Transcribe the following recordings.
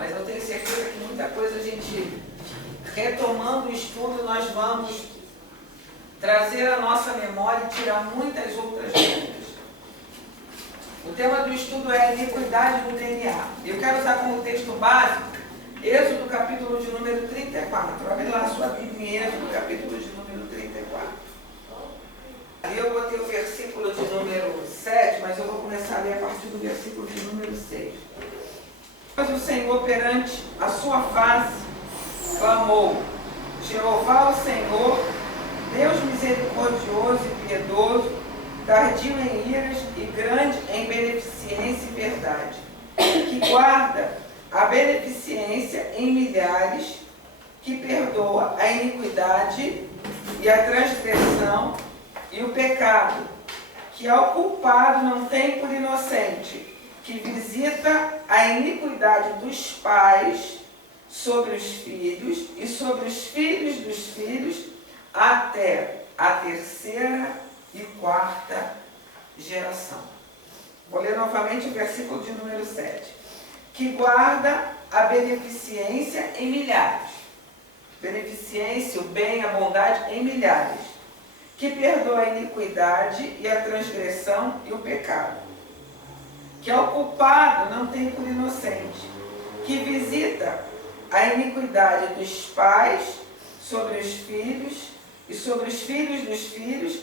mas eu tenho certeza que muita coisa a gente, retomando o estudo, nós vamos trazer à nossa memória e tirar muitas outras dúvidas. O tema do estudo é a iniquidade do DNA. Eu quero usar como texto básico Êxodo, capítulo de número 34. Abre lá a sua Bíblia em Êxodo, capítulo de número 34. E eu botei o versículo de número 7, mas eu vou começar a ler a partir do versículo de número 6. Pois o Senhor perante a sua face clamou: Jeová o Senhor, Deus misericordioso e piedoso, tardio em iras e grande em beneficência e verdade, que guarda a beneficência em milhares, que perdoa a iniquidade e a transgressão e o pecado, que ao culpado não tem por inocente, que visita a iniquidade dos pais sobre os filhos e sobre os filhos dos filhos até a terceira e quarta geração. Vou ler novamente o versículo de número 7. Que guarda a beneficência em milhares. Beneficência, o bem, a bondade em milhares. Que perdoa a iniquidade e a transgressão e o pecado. Que ao culpado não tem por inocente. Que visita a iniquidade dos pais sobre os filhos e sobre os filhos dos filhos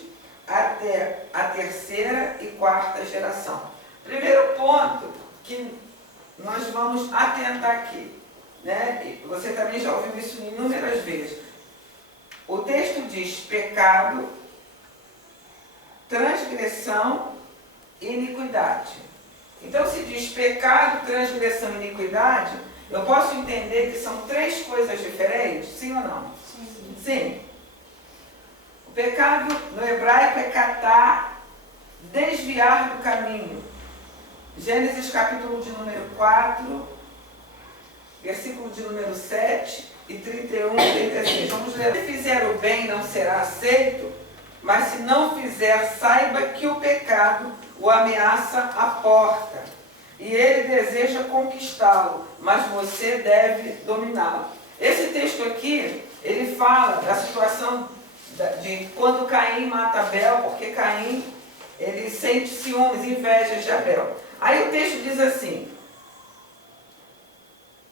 até a terceira e quarta geração. Primeiro ponto que nós vamos atentar aqui, né? E você também já ouviu isso inúmeras vezes. O texto diz pecado, transgressão e iniquidade. Então, se diz pecado, transgressão e iniquidade, eu posso entender que são três coisas diferentes, sim ou não? Sim. Sim. O pecado, no hebraico, é catar, desviar do caminho. Gênesis capítulo de número 4, versículo de número 7 e 31 e 36. Vamos ler. Se fizer o bem, não será aceito, mas se não fizer, saiba que o pecado o ameaça à porta, e ele deseja conquistá-lo, mas você deve dominá-lo. Esse texto aqui, ele fala da situação de quando Caim mata Abel, porque Caim, ele sente ciúmes, inveja de Abel. Aí o texto diz assim: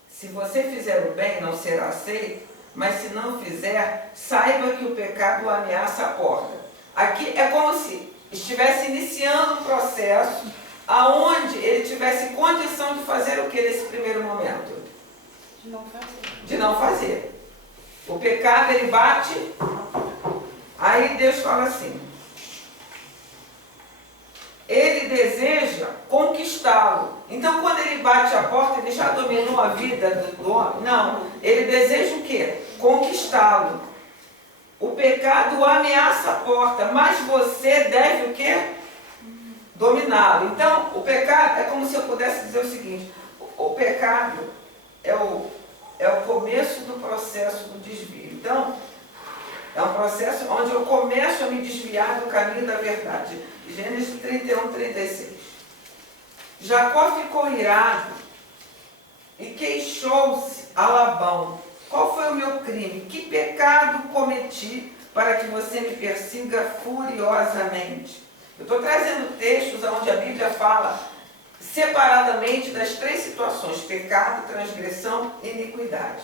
se você fizer o bem, não será aceito, mas se não fizer, saiba que o pecado o ameaça à porta. Aqui é como se estivesse iniciando um processo aonde ele tivesse condição de fazer o que nesse primeiro momento? De não fazer. De não fazer. O pecado, ele bate, aí Deus fala assim: ele deseja conquistá-lo. Então, quando ele bate a porta, ele já dominou a vida do homem? Não. Ele deseja o quê? Conquistá-lo. O pecado ameaça a porta, mas você deve o quê? Dominá-lo. Então, o pecado, é como se eu pudesse dizer o seguinte: o pecado é o começo do processo do desvio. Então, é um processo onde eu começo a me desviar do caminho da verdade. Gênesis 31, 36. Jacó ficou irado e queixou-se a Labão: qual foi o meu crime? Que pecado cometi para que você me persiga furiosamente? Eu estou trazendo textos onde a Bíblia fala separadamente das três situações: pecado, transgressão e iniquidade.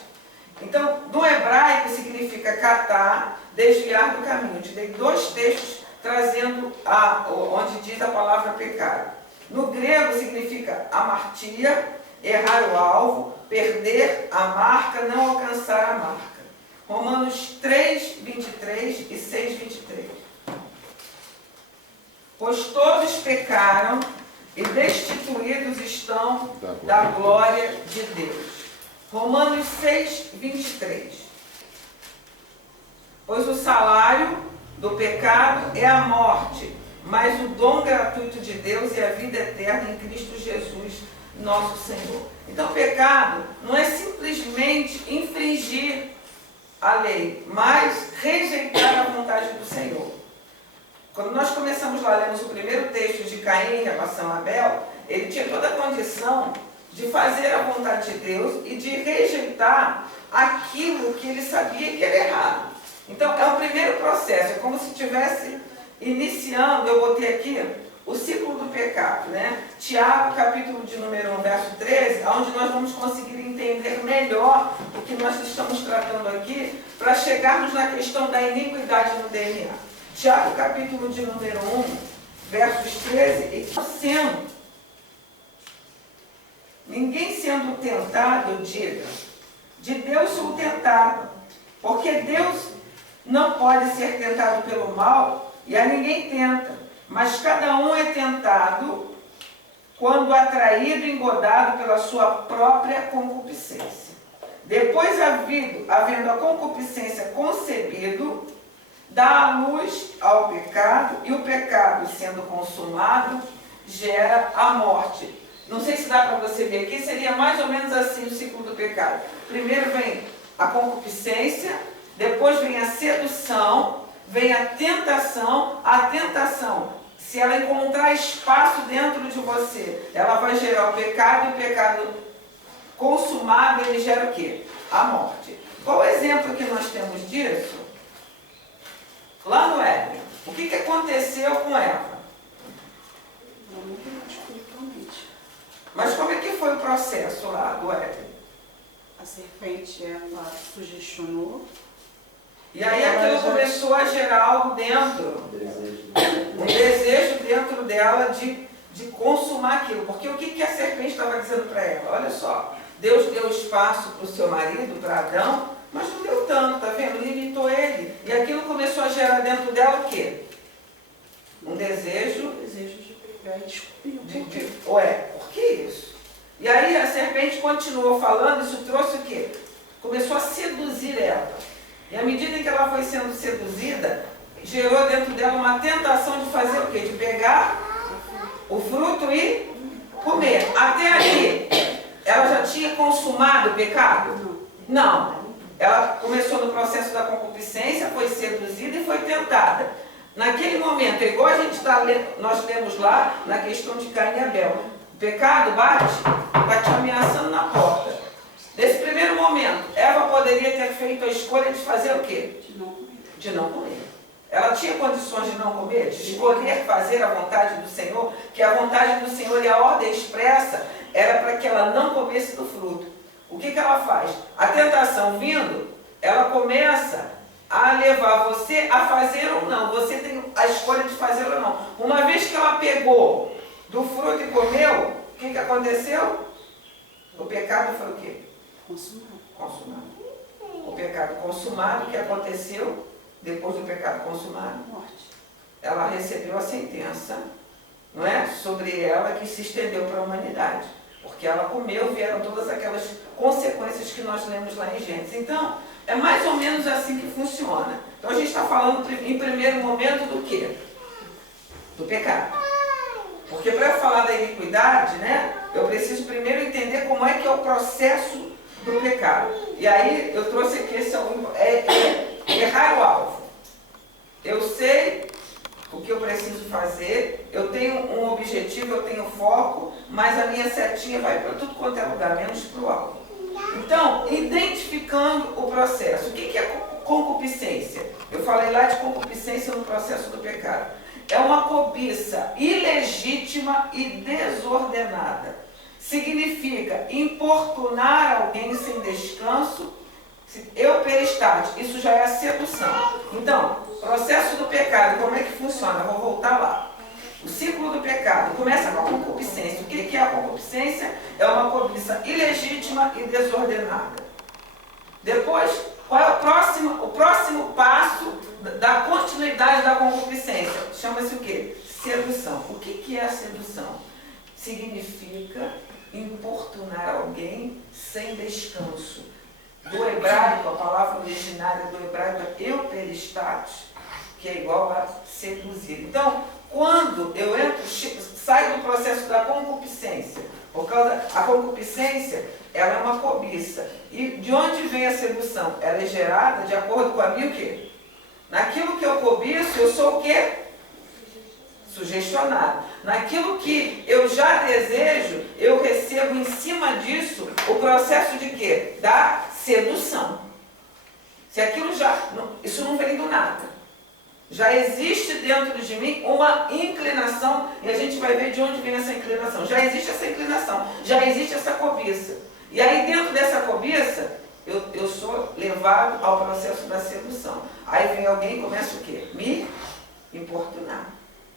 Então, no hebraico significa catar, desviar do caminho. Eu te dei dois textos trazendo onde diz a palavra pecado. No grego significa amartia, errar o alvo, perder a marca, não alcançar a marca. Romanos 3, 23 e 6, 23. Pois todos pecaram e destituídos estão da glória de Deus. Romanos 6, 23. Pois o salário do pecado é a morte, mas o dom gratuito de Deus é a vida eterna em Cristo Jesus, nosso Senhor. Então, o pecado não é simplesmente infringir a lei, mas rejeitar a vontade do Senhor. Quando nós começamos lá, lemos o primeiro texto de Caim em relação a Abel, ele tinha toda a condição de fazer a vontade de Deus e de rejeitar aquilo que ele sabia que era errado. Então, é o primeiro processo, é como se estivesse iniciando, eu botei aqui, o ciclo do pecado, né? Tiago, capítulo de número 1, verso 13, onde nós vamos conseguir entender melhor o que nós estamos tratando aqui, para chegarmos na questão da iniquidade no DNA. Tiago, capítulo de número 1, versos 13, e ninguém sendo tentado, diga, de Deus sou tentado, porque Deus não pode ser tentado pelo mal, e a ninguém tenta, mas cada um é tentado quando atraído e engodado pela sua própria concupiscência. Depois, havendo a concupiscência concebido, dá a luz ao pecado, e o pecado, sendo consumado, gera a morte. Não sei se dá para você ver aqui, seria mais ou menos assim o ciclo do pecado. Primeiro vem a concupiscência, depois vem a sedução, vem a tentação, se ela encontrar espaço dentro de você, ela vai gerar o pecado, e o pecado consumado, ele gera o quê? A morte. Qual o exemplo que nós temos disso? Lá no Éden. O que aconteceu com Eva? Não morreu espiritualmente. Mas como é que foi o processo lá do Éden? A serpente, ela sugestionou. E aí aquilo começou a gerar algo dentro, um desejo dentro dela de consumar aquilo. Porque o que a serpente estava dizendo para ela? Olha só, Deus deu espaço para o seu marido, para Adão, mas não deu tanto, tá vendo? Limitou ele. E aquilo começou a gerar dentro dela o quê? Um desejo. O desejo de pegar e descobrir. Por que isso? E aí a serpente continuou falando, isso trouxe o quê? Começou a seduzir ela. E à medida em que ela foi sendo seduzida, gerou dentro dela uma tentação de fazer o quê? De pegar o fruto e comer. Até ali, ela já tinha consumado o pecado? Não. Ela começou no processo da concupiscência, foi seduzida e foi tentada. Naquele momento, igual a gente nós lemos lá na questão de Caim e Abel. O pecado bate, está te ameaçando na porta. Nesse primeiro momento, Eva poderia ter feito a escolha de fazer o quê? De não comer. De não comer. Ela tinha condições de não comer, de escolher fazer a vontade do Senhor, que a vontade do Senhor e a ordem expressa era para que ela não comesse do fruto. O que ela faz? A tentação vindo, ela começa a levar você a fazer ou não. Você tem a escolha de fazer ou não. Uma vez que ela pegou do fruto e comeu, o que aconteceu? O pecado foi o quê? Consumado. O pecado consumado, o que aconteceu depois do pecado consumado? Morte. Ela recebeu a sentença, não é? Sobre ela, que se estendeu para a humanidade. Porque ela comeu, vieram todas aquelas consequências que nós lemos lá em Gênesis. Então, é mais ou menos assim que funciona. Então a gente está falando em primeiro momento do quê? Do pecado. Porque para eu falar da iniquidade, né, eu preciso primeiro entender como é que é o processo do pecado. E aí eu trouxe aqui esse errar o alvo. Eu sei o que eu preciso fazer, eu tenho um objetivo, eu tenho foco, mas a minha setinha vai para tudo quanto é lugar, menos para o alvo. Então, identificando o processo. O que é concupiscência? Eu falei lá de concupiscência no processo do pecado. É uma cobiça ilegítima e desordenada. Significa importunar alguém sem descanso, euperistate, isso já é a sedução. Então, processo do pecado, como é que funciona? Vou voltar lá. O ciclo do pecado começa com a concupiscência. O que é a concupiscência? É uma cobiça ilegítima e desordenada. Depois, qual é o próximo passo da continuidade da concupiscência? Chama-se o quê? Sedução. O que é a sedução? Significa importunar alguém sem descanso. Do hebraico, a palavra originária do hebraico é euperistate, que é igual a seduzir. Então, quando eu saio do processo da concupiscência, por causa a concupiscência, ela é uma cobiça. E de onde vem a sedução? Ela é gerada de acordo com a minha o quê? Naquilo que eu cobiço, eu sou o quê? Sugestionado. Naquilo que eu já desejo, eu recebo em cima disso o processo de quê? Da sedução. Se aquilo isso não vem do nada. Já existe dentro de mim uma inclinação, e a gente vai ver de onde vem essa inclinação. Já existe essa inclinação, já existe essa cobiça. E aí dentro dessa cobiça, eu sou levado ao processo da sedução. Aí vem alguém e começa o quê? Me importunar.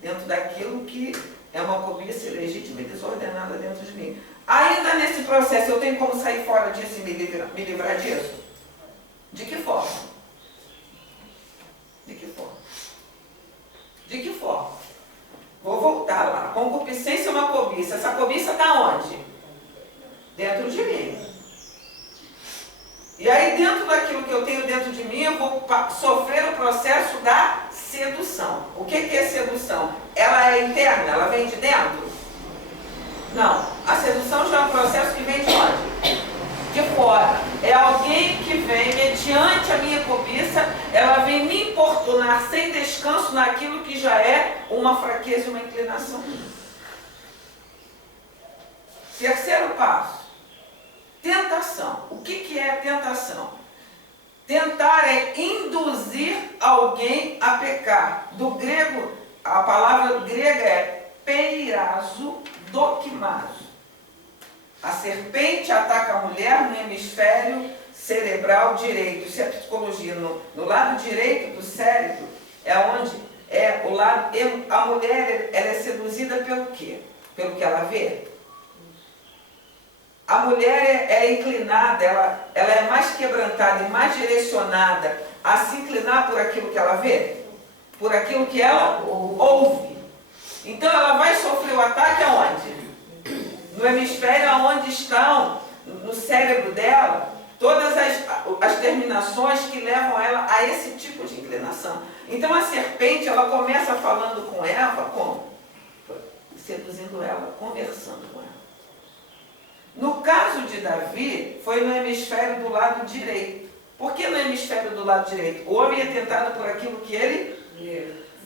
Dentro daquilo que é uma cobiça ilegítima e desordenada dentro de mim. Ainda nesse processo, eu tenho como sair fora disso e me livrar disso? De que forma? De que forma? De que forma? Vou voltar lá. Concupiscência é uma cobiça. Essa cobiça está onde? Dentro de mim. E aí, dentro daquilo que eu tenho dentro de mim, eu vou sofrer o processo da sedução. O que é sedução? Ela é interna? Ela vem de dentro? Não. A sedução já é um processo que vem de onde? De fora. É alguém que vem, mediante a minha cobiça, ela vem me importunar sem descanso naquilo que já é uma fraqueza e uma inclinação minha. Terceiro passo. Tentação. O que é tentação? Tentar é induzir alguém a pecar. Do grego, a palavra grega é peirazo dokimazo. A serpente ataca a mulher no hemisfério cerebral direito. Isso é psicologia. No lado direito do cérebro é onde é o lado. A mulher ela é seduzida pelo quê? Pelo que ela vê. A mulher é inclinada, ela é mais quebrantada e mais direcionada a se inclinar por aquilo que ela vê, por aquilo que ela ouve. Então ela vai sofrer o ataque aonde? No hemisfério onde estão, no cérebro dela, todas as terminações que levam ela a esse tipo de inclinação. Então a serpente, ela começa falando com Eva, como? Seduzindo ela, conversando com ela. No caso de Davi, foi no hemisfério do lado direito. Por que no hemisfério do lado direito? O homem é tentado por aquilo que ele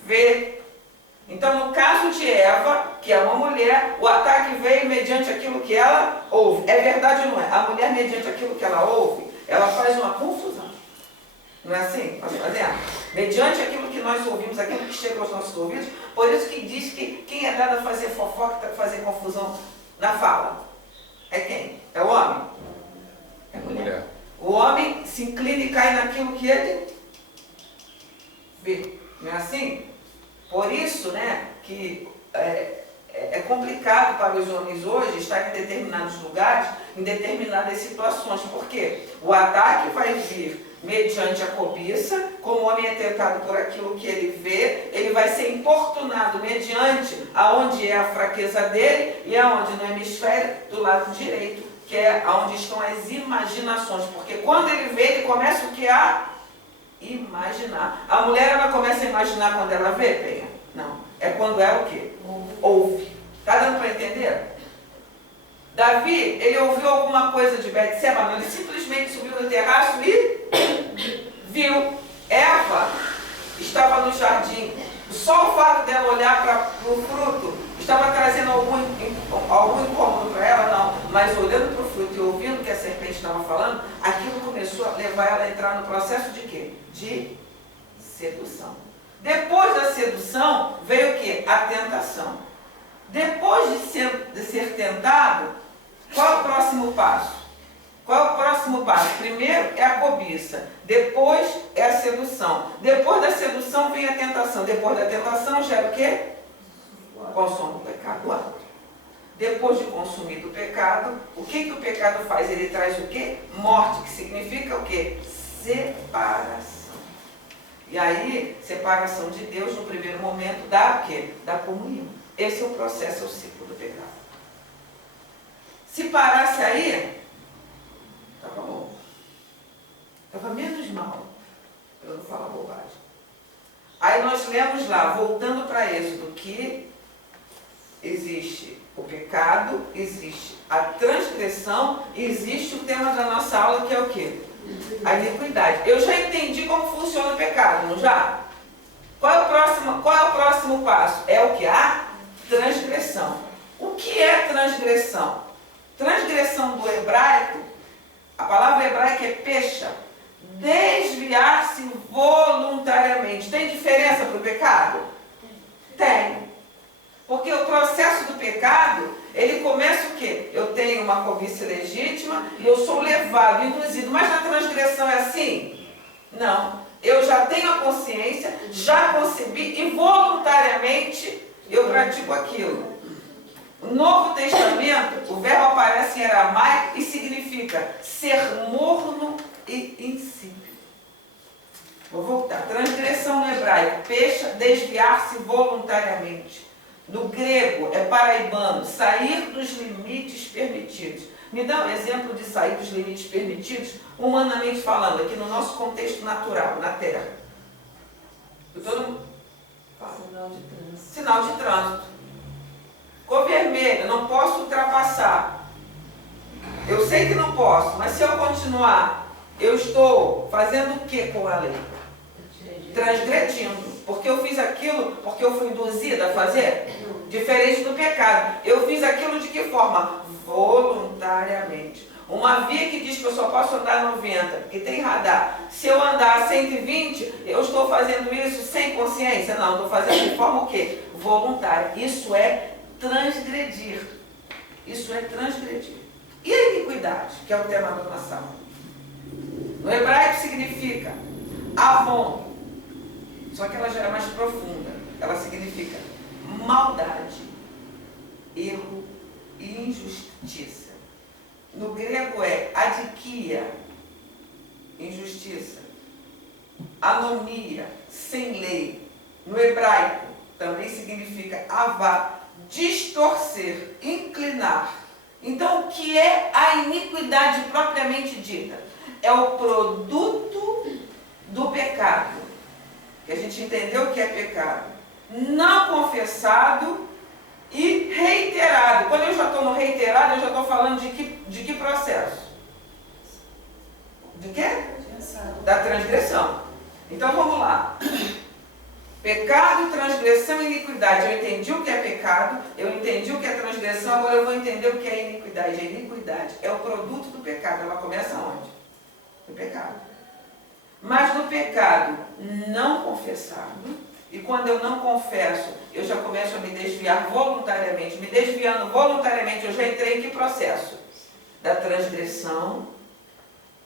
vê. Então, no caso de Eva, que é uma mulher, o ataque veio mediante aquilo que ela ouve. É verdade ou não é? A mulher, mediante aquilo que ela ouve, ela faz uma confusão. Não é assim? Nós fazemos. Mediante aquilo que nós ouvimos, aquilo que chega aos nossos ouvidos, por isso que diz que quem é dado a fazer fofoca, a fazer confusão na fala. É quem? É o homem? É a mulher. O homem se inclina e cai naquilo que ele vê. Não é assim? Por isso, né, que é complicado para os homens hoje estar em determinados lugares, em determinadas situações. Por quê? O ataque vai vir mediante a cobiça, como o homem é tentado por aquilo que ele vê, ele vai ser importunado mediante aonde é a fraqueza dele e aonde no hemisfério do lado direito, que é aonde estão as imaginações. Porque quando ele vê, ele começa o que? A imaginar. A mulher, ela começa a imaginar quando ela vê, Penha? Não. É quando ela o quê? Ouve. Está dando para entender? Davi, ele ouviu alguma coisa de Betseba? Não, ele simplesmente subiu no terraço e viu. Eva estava no jardim. Só o fato dela olhar para o fruto estava trazendo algum incômodo para ela? Não. Mas olhando para o fruto e ouvindo o que a serpente estava falando, aquilo começou a levar ela a entrar no processo de quê? De sedução. Depois da sedução, veio o quê? A tentação. Depois de ser tentado, qual é o próximo passo? Qual é o próximo passo? Primeiro é a cobiça, depois é a sedução. Depois da sedução vem a tentação. Depois da tentação gera o quê? Consome o pecado. Depois de consumido o pecado, o que o pecado faz? Ele traz o quê? Morte, que significa o quê? Separação. E aí, separação de Deus no primeiro momento dá o quê? Da comunhão. Esse é o processo, é o ciclo do pecado. Se parasse aí, estava bom. Estava menos mal, para não falar bobagem. Aí nós lemos lá, voltando para Êxodo, que existe o pecado, existe a transgressão, e existe o tema da nossa aula, que é o quê? A iniquidade. Eu já entendi como funciona o pecado, não já? Qual é o próximo passo? É o que? A transgressão. O que é transgressão? Transgressão do hebraico, a palavra hebraica é pesha, desviar-se voluntariamente. Tem diferença para o pecado? Tem. Porque o processo do pecado, ele começa o quê? Eu tenho uma cobiça legítima e eu sou levado, induzido. Mas na transgressão é assim? Não. Eu já tenho a consciência, já concebi e voluntariamente eu pratico aquilo. No Novo Testamento, o verbo aparece em aramaico e significa ser morno e insípido. Vou voltar. Transgressão no hebraico, pesha, desviar-se voluntariamente. No grego, é paraibano, sair dos limites permitidos. Me dá um exemplo de sair dos limites permitidos, humanamente falando, aqui no nosso contexto natural, na Terra. Sinal de trânsito. Sinal de trânsito. Ficou vermelho, não posso ultrapassar. Eu sei que não posso, mas se eu continuar, eu estou fazendo o que com a lei? Transgredindo. Porque eu fiz aquilo, porque eu fui induzida a fazer? Diferente do pecado. Eu fiz aquilo de que forma? Voluntariamente. Uma via que diz que eu só posso andar 90, porque tem radar. Se eu andar 120, eu estou fazendo isso sem consciência? Não, estou fazendo de forma o quê? Voluntária. Isso é transgredir. Isso é transgredir. E a iniquidade, que é o tema da nossa aula? No hebraico significa avon, só que ela já é mais profunda. Ela significa maldade, erro e injustiça. No grego é adikia, injustiça, anomia, sem lei. No hebraico também significa avá, distorcer, inclinar. Então, o que é a iniquidade propriamente dita? É o produto do pecado. Que a gente entendeu que é pecado. Não confessado e reiterado. Quando eu já estou no reiterado, eu já estou falando de que processo? De quê? Da transgressão. Então, vamos lá. Pecado, transgressão e iniquidade. Eu entendi o que é pecado, eu entendi o que é transgressão, agora eu vou entender o que é iniquidade. A iniquidade é o produto do pecado. Ela começa onde? No pecado. Mas no pecado não confessado, e quando eu não confesso, eu já começo a me desviar voluntariamente. Me desviando voluntariamente, eu já entrei em que processo? Da transgressão.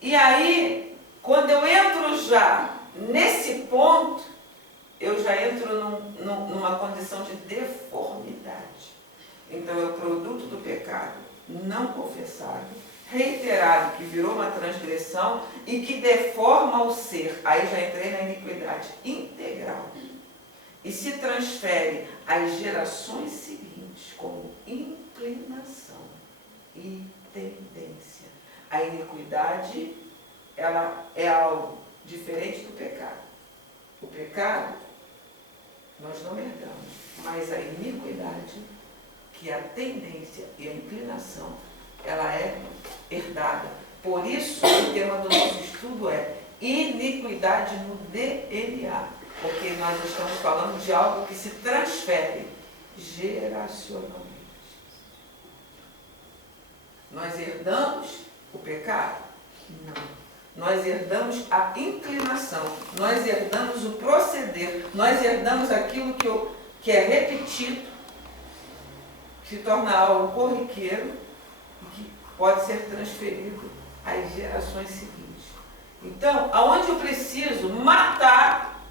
E aí, quando eu entro já nesse ponto, eu já entro numa condição de deformidade. Então, é o produto do pecado não confessado, reiterado, que virou uma transgressão e que deforma o ser. Aí já entrei na iniquidade integral. E se transfere às gerações seguintes como inclinação e tendência. A iniquidade, ela é algo diferente do pecado. O pecado, nós não herdamos, mas a iniquidade, que é a tendência e a inclinação, ela é herdada. Por isso, o tema do nosso estudo é iniquidade no DNA, porque nós estamos falando de algo que se transfere geracionalmente. Nós herdamos o pecado? Não. Nós herdamos a inclinação, nós herdamos o proceder, nós herdamos aquilo que é repetido, que se torna algo corriqueiro e que pode ser transferido às gerações seguintes. Então, aonde eu preciso matar,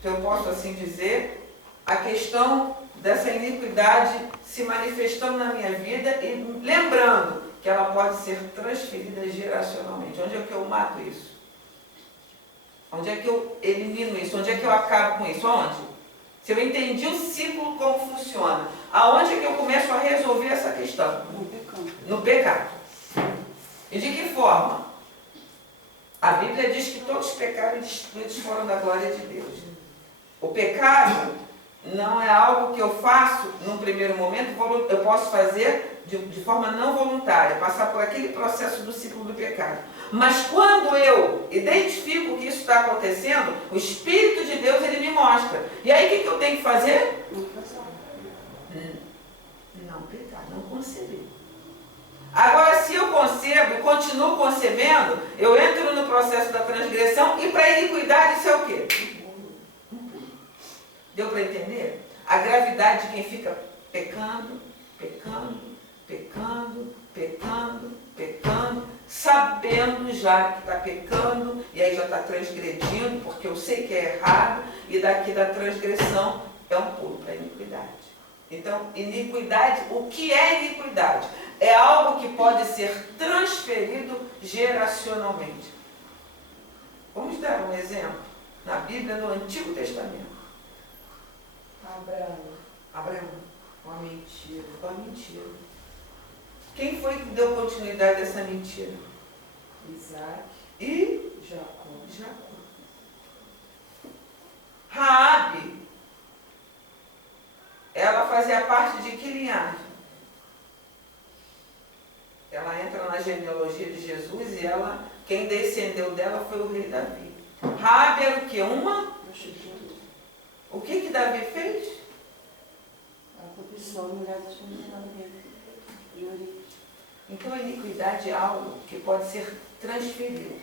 se eu posso assim dizer, a questão dessa iniquidade se manifestando na minha vida e lembrando que ela pode ser transferida geracionalmente. Onde é que eu mato isso? Onde é que eu elimino isso? Onde é que eu acabo com isso? Onde? Se eu entendi o ciclo como funciona, aonde é que eu começo a resolver essa questão? No pecado. E de que forma? A Bíblia diz que todos pecaram e destruídos foram da glória de Deus. O pecado não é algo que eu faço num primeiro momento, eu posso fazer de forma não voluntária, passar por aquele processo do ciclo do pecado. Mas quando eu identifico que isso está acontecendo, o Espírito de Deus, ele me mostra. E aí o que eu tenho que fazer? Não pecar, não conceber. Agora, se eu concebo e continuo concebendo, eu entro no processo da transgressão e para a iniquidade isso é o quê? Deu para entender? A gravidade de quem fica pecando, pecando, pecando, pecando, pecando, sabendo já que está pecando, e aí já está transgredindo, porque eu sei que é errado, e daqui da transgressão é um pulo para a iniquidade. Então, iniquidade, o que é iniquidade? É algo que pode ser transferido geracionalmente. Vamos dar um exemplo na Bíblia, no Antigo Testamento. Abraão, uma mentira, uma mentira. Quem foi que deu continuidade a essa mentira? Isaac E Jacó. Raabe, ela fazia parte de que linhagem? Ela entra na genealogia de Jesus e quem descendeu dela foi o rei Davi. Raabe era o quê? O que Davi fez? Então a iniquidade é algo que pode ser transferido.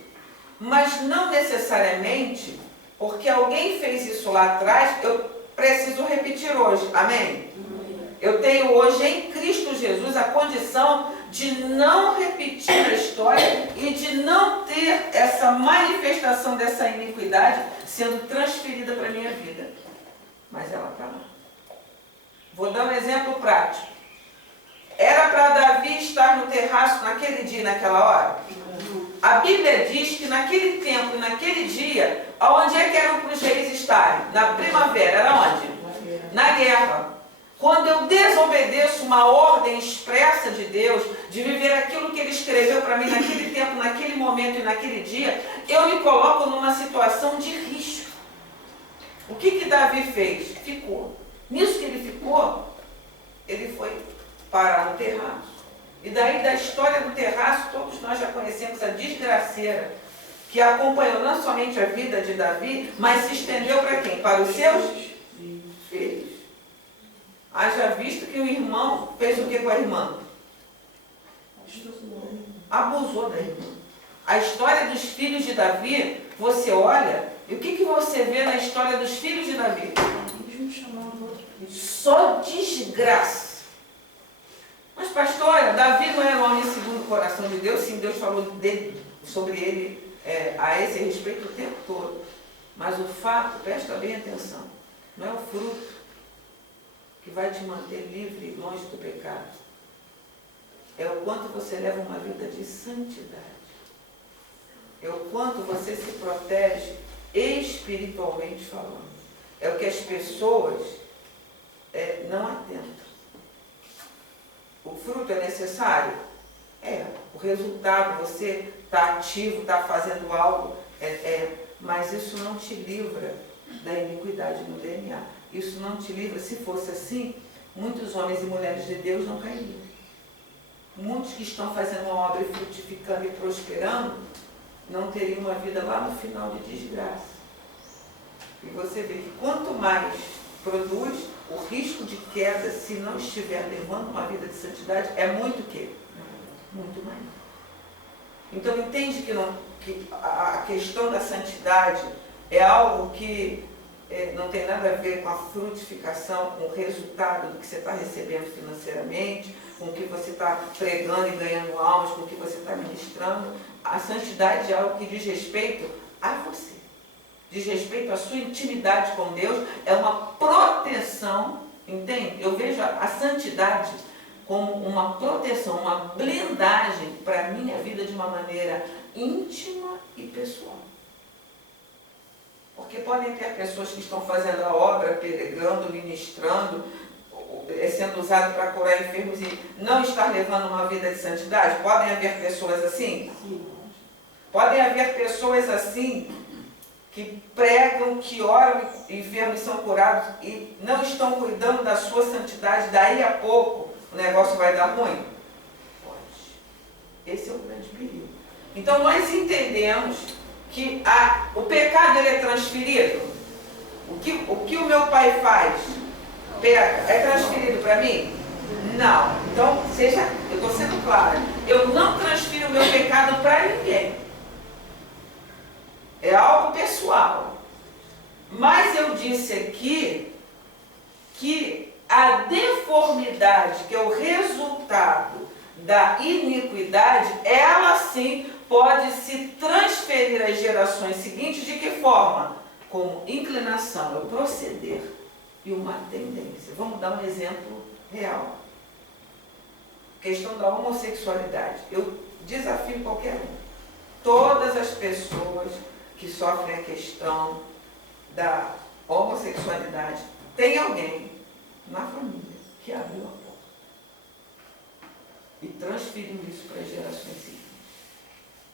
Mas não necessariamente, porque alguém fez isso lá atrás, eu preciso repetir hoje. Amém? Eu tenho hoje em Cristo Jesus a condição de não repetir a história e de não ter essa manifestação dessa iniquidade sendo transferida para a minha vida. Mas ela está lá. Vou dar um exemplo prático. Era para Davi estar no terraço naquele dia e naquela hora? A Bíblia diz que naquele tempo e naquele dia, aonde é que eram para os reis estarem? Na primavera, era onde? Na guerra. Quando eu desobedeço uma ordem expressa de Deus, de viver aquilo que Ele escreveu para mim naquele tempo, naquele momento e naquele dia, eu me coloco numa situação de risco. O que Davi fez? Ficou. Nisso que ele ficou, ele foi parar no terraço. E daí da história do terraço, todos nós já conhecemos a desgraceira que acompanhou não somente a vida de Davi, mas se estendeu para quem? Para os seus filhos. Haja visto que o irmão fez o que com a irmã? Abusou da irmã. A história dos filhos de Davi, você olha, e o que você vê na história dos filhos de Davi? Só desgraça. Mas pastora, Davi não era um homem segundo o coração de Deus? Sim, Deus falou sobre ele a esse respeito o tempo todo. Mas o fato, presta bem atenção, não é o fruto que vai te manter livre e longe do pecado. É o quanto você leva uma vida de santidade. É o quanto você se protege espiritualmente falando. É o que as pessoas não atentam. O fruto é necessário? O resultado, você está ativo, está fazendo algo, mas isso não te livra da iniquidade no DNA. Isso não te livra. Se fosse assim, muitos homens e mulheres de Deus não cairiam. Muitos que estão fazendo uma obra frutificando e prosperando, não teriam uma vida lá no final de desgraça. E você vê que quanto mais produz, o risco de queda, se não estiver levando uma vida de santidade, é muito o quê? Muito mais. Então entende que a questão da santidade é algo que não tem nada a ver com a frutificação, com o resultado do que você está recebendo financeiramente, com o que você está pregando e ganhando almas, com o que você está ministrando. A santidade é algo que diz respeito a você. Diz respeito à sua intimidade com Deus, é uma proteção, entende? Eu vejo a santidade como uma proteção, uma blindagem para a minha vida de uma maneira íntima e pessoal. Porque podem ter pessoas que estão fazendo a obra, pregando, ministrando, sendo usado para curar enfermos e não estar levando uma vida de santidade. Podem haver pessoas assim? Sim. Podem haver pessoas assim que pregam, que oram, enfermos são curados e não estão cuidando da sua santidade. Daí a pouco o negócio vai dar ruim. Esse é o grande perigo. Então, nós entendemos que o pecado ele é transferido. O que o meu pai faz, peca, é transferido para mim? Não. Então, eu estou sendo clara, eu não transfiro o meu pecado para ninguém. É algo pessoal. Mas eu disse aqui que a deformidade, que é o resultado da iniquidade, ela sim pode se transferir às gerações seguintes. De que forma? Como inclinação, é o proceder e uma tendência. Vamos dar um exemplo real. Questão da homossexualidade. Eu desafio qualquer um. Todas as pessoas que sofrem a questão da homossexualidade, tem alguém na família que abriu a porta e transferiu isso para as gerações seguintes.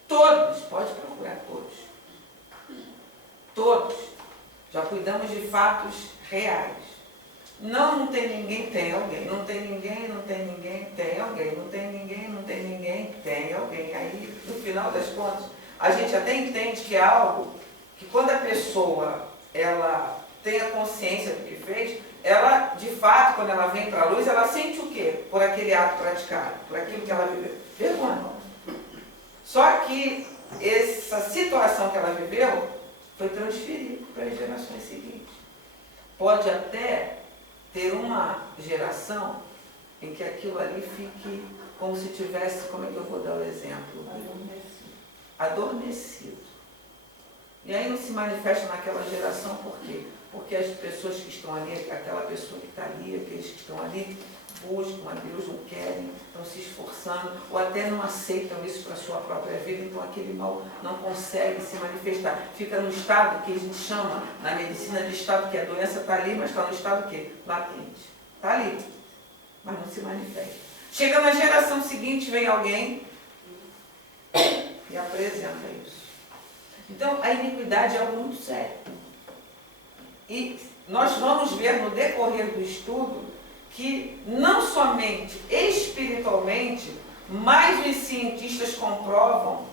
Todos, pode procurar todos. Todos. Já cuidamos de fatos reais. Não tem ninguém, tem alguém. Não tem ninguém, não tem ninguém, tem alguém. Não tem ninguém, não tem ninguém, tem alguém. Aí, no final das contas, a gente até entende que é algo que quando a pessoa ela tem a consciência do que fez, ela, de fato, quando ela vem para a luz, ela sente o quê? Por aquele ato praticado, por aquilo que ela viveu. Vergonha. Só que essa situação que ela viveu foi transferida para as gerações seguintes. Pode até ter uma geração em que aquilo ali fique como se tivesse, como é que eu vou dar o exemplo? Adormecido. E aí não se manifesta naquela geração, por quê? Porque as pessoas que estão ali, aquela pessoa que está ali, aqueles que estão ali, buscam a Deus, não querem, estão se esforçando, ou até não aceitam isso para a sua própria vida, então aquele mal não consegue se manifestar. Fica no estado que a gente chama, na medicina, de estado que a doença está ali, mas está no estado o quê? Latente. Está ali, mas não se manifesta. Chega na geração seguinte, vem alguém e apresenta isso. Então, a iniquidade é algo muito sério. E nós vamos ver no decorrer do estudo que não somente espiritualmente, mas os cientistas comprovam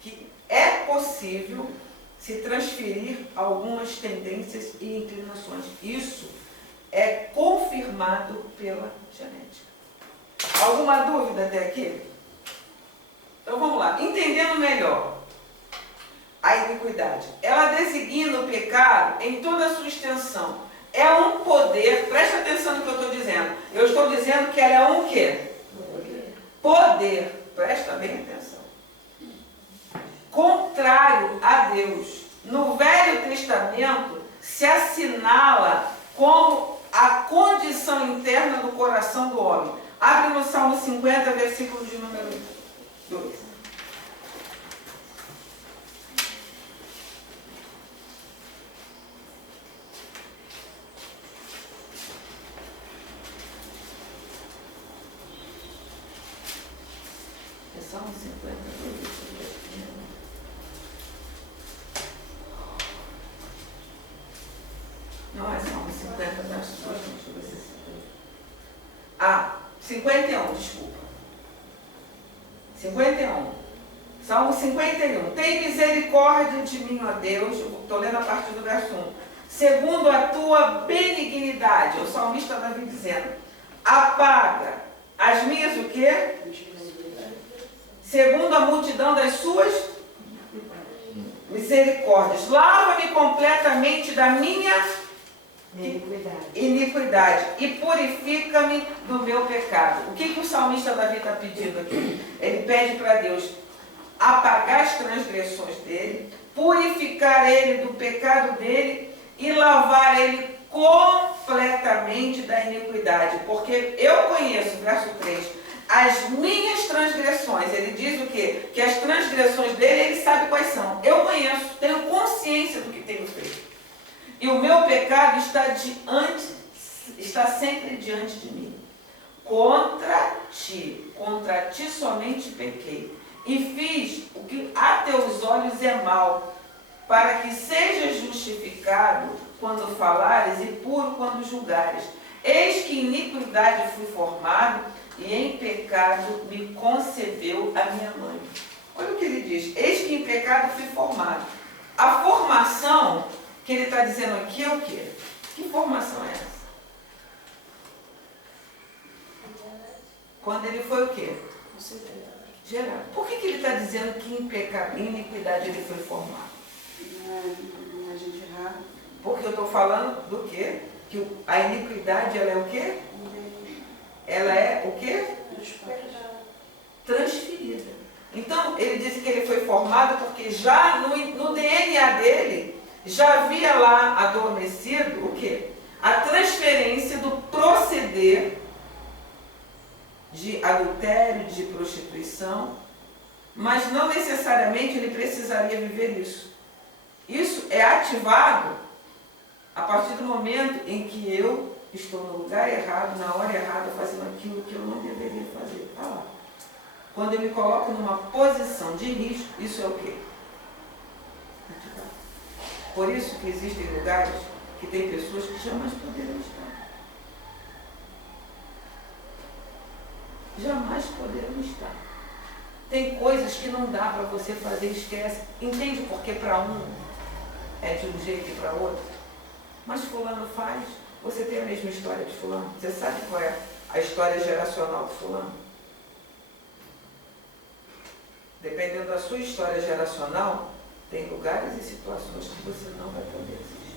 que é possível se transferir algumas tendências e inclinações. Isso é confirmado pela genética. Alguma dúvida até aqui? Então vamos lá. Entendendo melhor a iniquidade, ela designa o pecado em toda a sua extensão. É um poder, presta atenção no que eu estou dizendo. Eu estou dizendo que ela é um quê? Poder. Presta bem atenção. Contrário a Deus. No Velho Testamento se assinala como a condição interna do coração do homem. Abre no Salmo 50, versículo de número 2. Salmo 50, não é Salmo 50 das suas, deixa eu ver se é 51, desculpa. 51. Salmo 51. Tem misericórdia de mim, ó Deus, estou lendo a partir do verso 1. Segundo a tua benignidade, o salmista Davi dizendo, apaga as minhas o quê? Segundo a multidão das suas misericórdias. Lava-me completamente da minha iniquidade e purifica-me do meu pecado. O que o salmista Davi está pedindo aqui? Ele pede para Deus apagar as transgressões dele, purificar ele do pecado dele e lavar ele completamente da iniquidade. Porque eu conheço, verso 3, as minhas transgressões. Ele diz o quê? Que as transgressões dele, ele sabe quais são. Eu conheço, tenho consciência do que tenho feito. E o meu pecado está sempre diante de mim. Contra ti somente pequei. E fiz o que a teus olhos é mal, para que sejas justificado quando falares e puro quando julgares. Eis que iniquidade fui formado, e em pecado me concebeu a minha mãe. Olha o que ele diz. Eis que em pecado fui formado. A formação que ele está dizendo aqui é o quê? Que formação é essa? Quando ele foi o quê? Gerado. Por que ele está dizendo que em pecado, em iniquidade ele foi formado? Imagem de errado. Porque eu estou falando do quê? Que a iniquidade, ela é o quê? Ela é o quê? Transferida. Então, ele disse que ele foi formado porque já no DNA dele, já havia lá adormecido o quê? A transferência do proceder de adultério, de prostituição, mas não necessariamente ele precisaria viver isso. Isso é ativado a partir do momento em que eu estou no lugar errado, na hora errada, fazendo aquilo que eu não deveria fazer. Está lá. Quando eu me coloco numa posição de risco, isso é o quê? Ativado. Por isso que existem lugares que tem pessoas que jamais poderão estar. Jamais poderão estar. Tem coisas que não dá para você fazer, esquece. Entende porque para um é de um jeito e para outro? Mas fulano faz. Você tem a mesma história de fulano? Você sabe qual é a história geracional de fulano? Dependendo da sua história geracional, tem lugares e situações que você não vai poder assistir.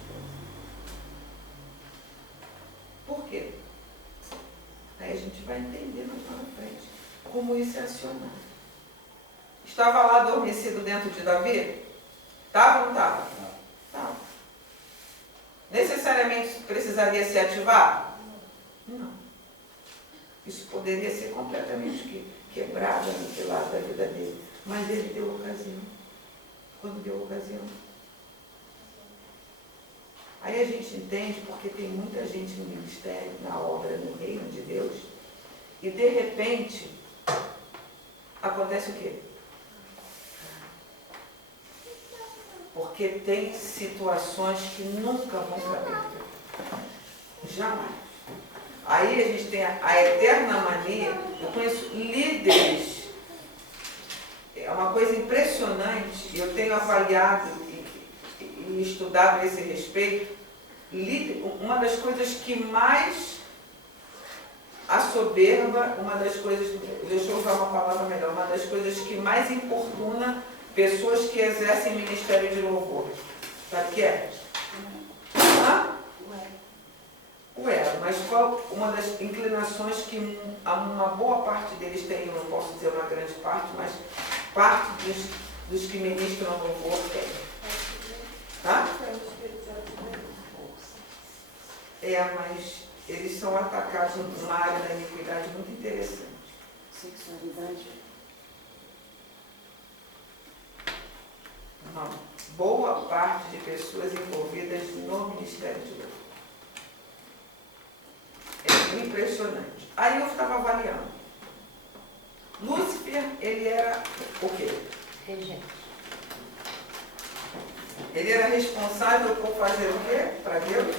Por quê? Aí a gente vai entender mais lá na frente como isso é acionado. Estava lá adormecido dentro de Davi? Estava ou não estava? Estava. Necessariamente precisaria se ativar? Não. Isso poderia ser completamente quebrado, aniquilado da vida dele. Mas ele deu ocasião. Quando deu ocasião. Aí a gente entende porque tem muita gente no ministério, na obra, no reino de Deus, e de repente acontece o quê? Porque tem situações que nunca vão para dentro. Jamais. Aí a gente tem a eterna mania. Eu conheço líderes. É uma coisa impressionante. Eu tenho avaliado e estudado a esse respeito. Uma das coisas que mais a soberba, uma das coisas, deixa eu usar uma palavra melhor, uma das coisas que mais importuna pessoas que exercem ministério de louvor. Sabe o que é? Mas qual uma das inclinações que uma boa parte deles tem, eu não posso dizer uma grande parte, mas parte dos que ministram louvor tem. Tá? Mas eles são atacados numa área da iniquidade muito interessante. Sexualidade. Uma boa parte de pessoas envolvidas no ministério de louvor. É impressionante. Aí eu estava avaliando. Lúcifer, ele era o quê? Regente. Ele era responsável por fazer o quê para Deus?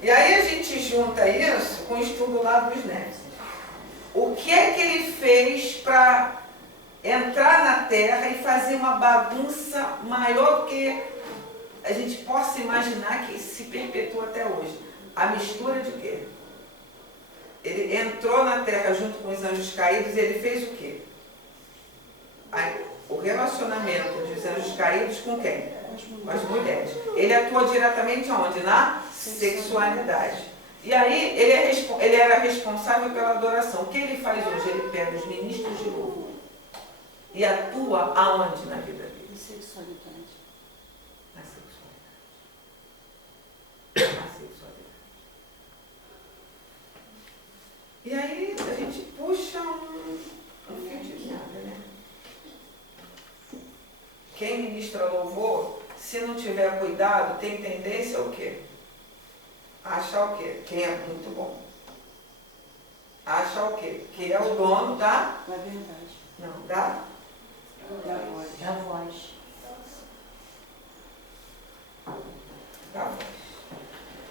E aí a gente junta isso com o estudo lá dos Néfios. O que é que ele fez para entrar na terra e fazer uma bagunça maior do que a gente possa imaginar que se perpetua até hoje? A mistura de quê? Ele entrou na terra junto com os anjos caídos e ele fez o quê? O relacionamento dos anjos caídos com quem? Com as mulheres. Ele atua diretamente aonde? Na sexualidade. E aí ele era responsável pela adoração. O que ele faz hoje? Ele pega os ministros de louvor e atua aonde na vida dele? Sexualidade. Na sexualidade. Na sexualidade. E aí a gente puxa um fio de meada, né? Quem ministra louvor, se não tiver cuidado, tem tendência ao quê? A achar o quê? Quem é muito bom. A achar o quê? Que é o dono da... Na verdade. Não, da voz. Da voz. Da voz.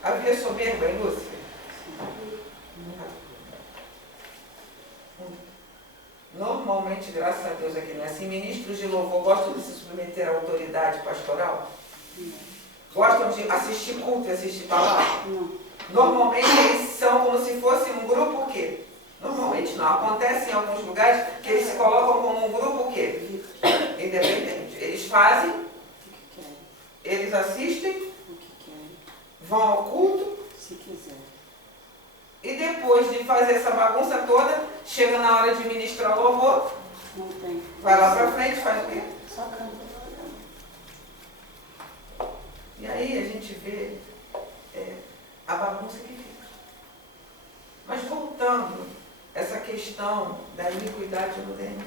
Havia soberba em Lúcifer? graças a Deus aqui não é assim, ministros de louvor gostam de se submeter à autoridade pastoral? Gostam de assistir culto e assistir palavra? Não. Normalmente eles são como se fosse um grupo o quê? Normalmente não. Acontece em alguns lugares que eles se colocam como um grupo o quê? Independente. Eles fazem, O que querem. eles assistem, O que querem. vão ao culto Se quiser. e depois de fazer essa bagunça toda, chega na hora de ministrar louvor, Não tem. vai lá pra frente, faz o quê? Só canta. E aí a gente vê a bagunça que fica. Mas voltando, essa questão da iniquidade no DNA.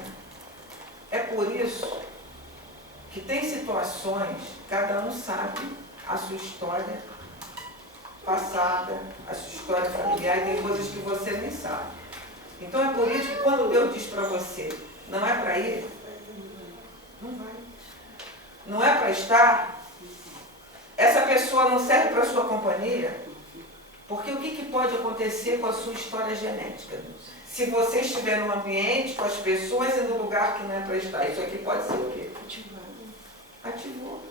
É por isso que tem situações, cada um sabe a sua história passada, a sua história familiar, e tem coisas que você nem sabe. Então é por isso que quando Deus diz para você, não é para ir, não vai. Não é para estar, essa pessoa não serve para a sua companhia, porque o que pode acontecer com a sua história genética? Se você estiver num ambiente com as pessoas e no lugar que não é para estar, isso aqui pode ser o quê? Ativado. Ativou.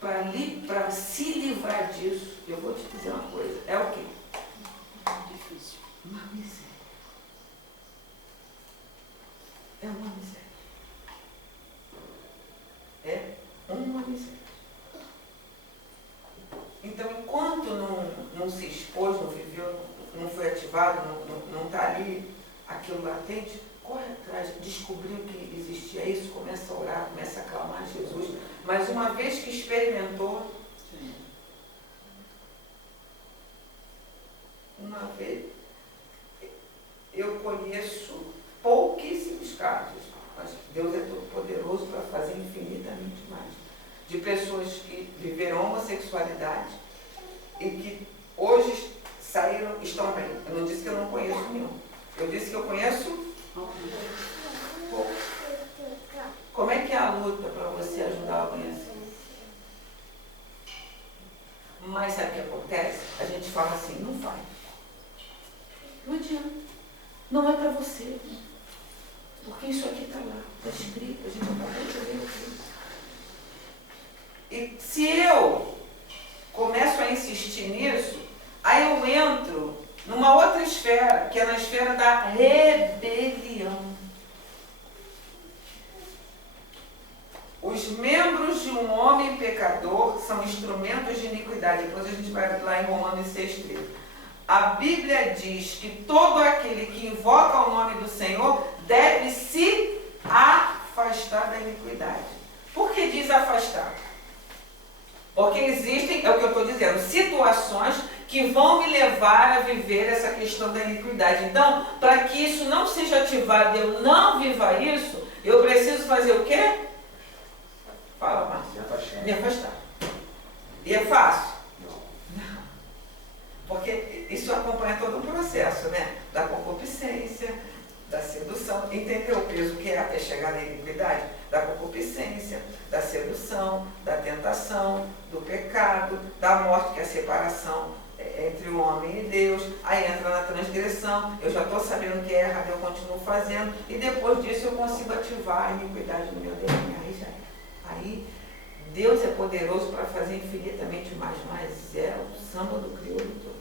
Para se livrar disso, eu vou te dizer uma coisa, é o quê? Difícil. Uma miséria. É uma miséria. É uma miséria. Então, enquanto não se expôs, não viveu, não foi ativado, não está ali aquilo latente, corre atrás, descobriu que existia isso, começa a orar, começa a clamar a Jesus. Mas uma vez que experimentou, Sim. uma vez, eu conheço pouquíssimos casos, mas Deus é todo poderoso para fazer infinitamente mais, de pessoas que viveram homossexualidade e que hoje saíram, estão bem. Eu não disse que eu não conheço nenhum. Eu disse que eu conheço pouco. Como é que é a luta para você ajudar alguém assim? Mas sabe o que acontece? A gente fala assim, não vai. Não adianta. Não é para você. Porque isso aqui está lá, está escrito, a gente acabou de ler aqui. E se eu começo a insistir nisso, aí eu entro numa outra esfera, que é na esfera da rebelião. Os membros de um homem pecador são instrumentos de iniquidade. Depois a gente vai lá em Romanos 6,13. A Bíblia diz que todo aquele que invoca o nome do Senhor deve se afastar da iniquidade. Por que diz afastar? Porque existem, é o que eu estou dizendo, situações que vão me levar a viver essa questão da iniquidade. Então, para que isso não seja ativado e eu não viva isso, eu preciso fazer o quê? Fala, Márcio. Me afastar. E é fácil? Não. Porque isso acompanha todo um processo, né? Da concupiscência, da sedução. Entendeu o peso que é até chegar na iniquidade? Da concupiscência, da sedução, da tentação, do pecado, da morte, que é a separação entre o homem e Deus. Aí entra na transgressão, eu já estou sabendo que é errado, eu continuo fazendo, e depois disso eu consigo ativar a iniquidade no meu DNA. Aí já é. Aí Deus é poderoso para fazer infinitamente mais, mas é o samba do crioulo todo.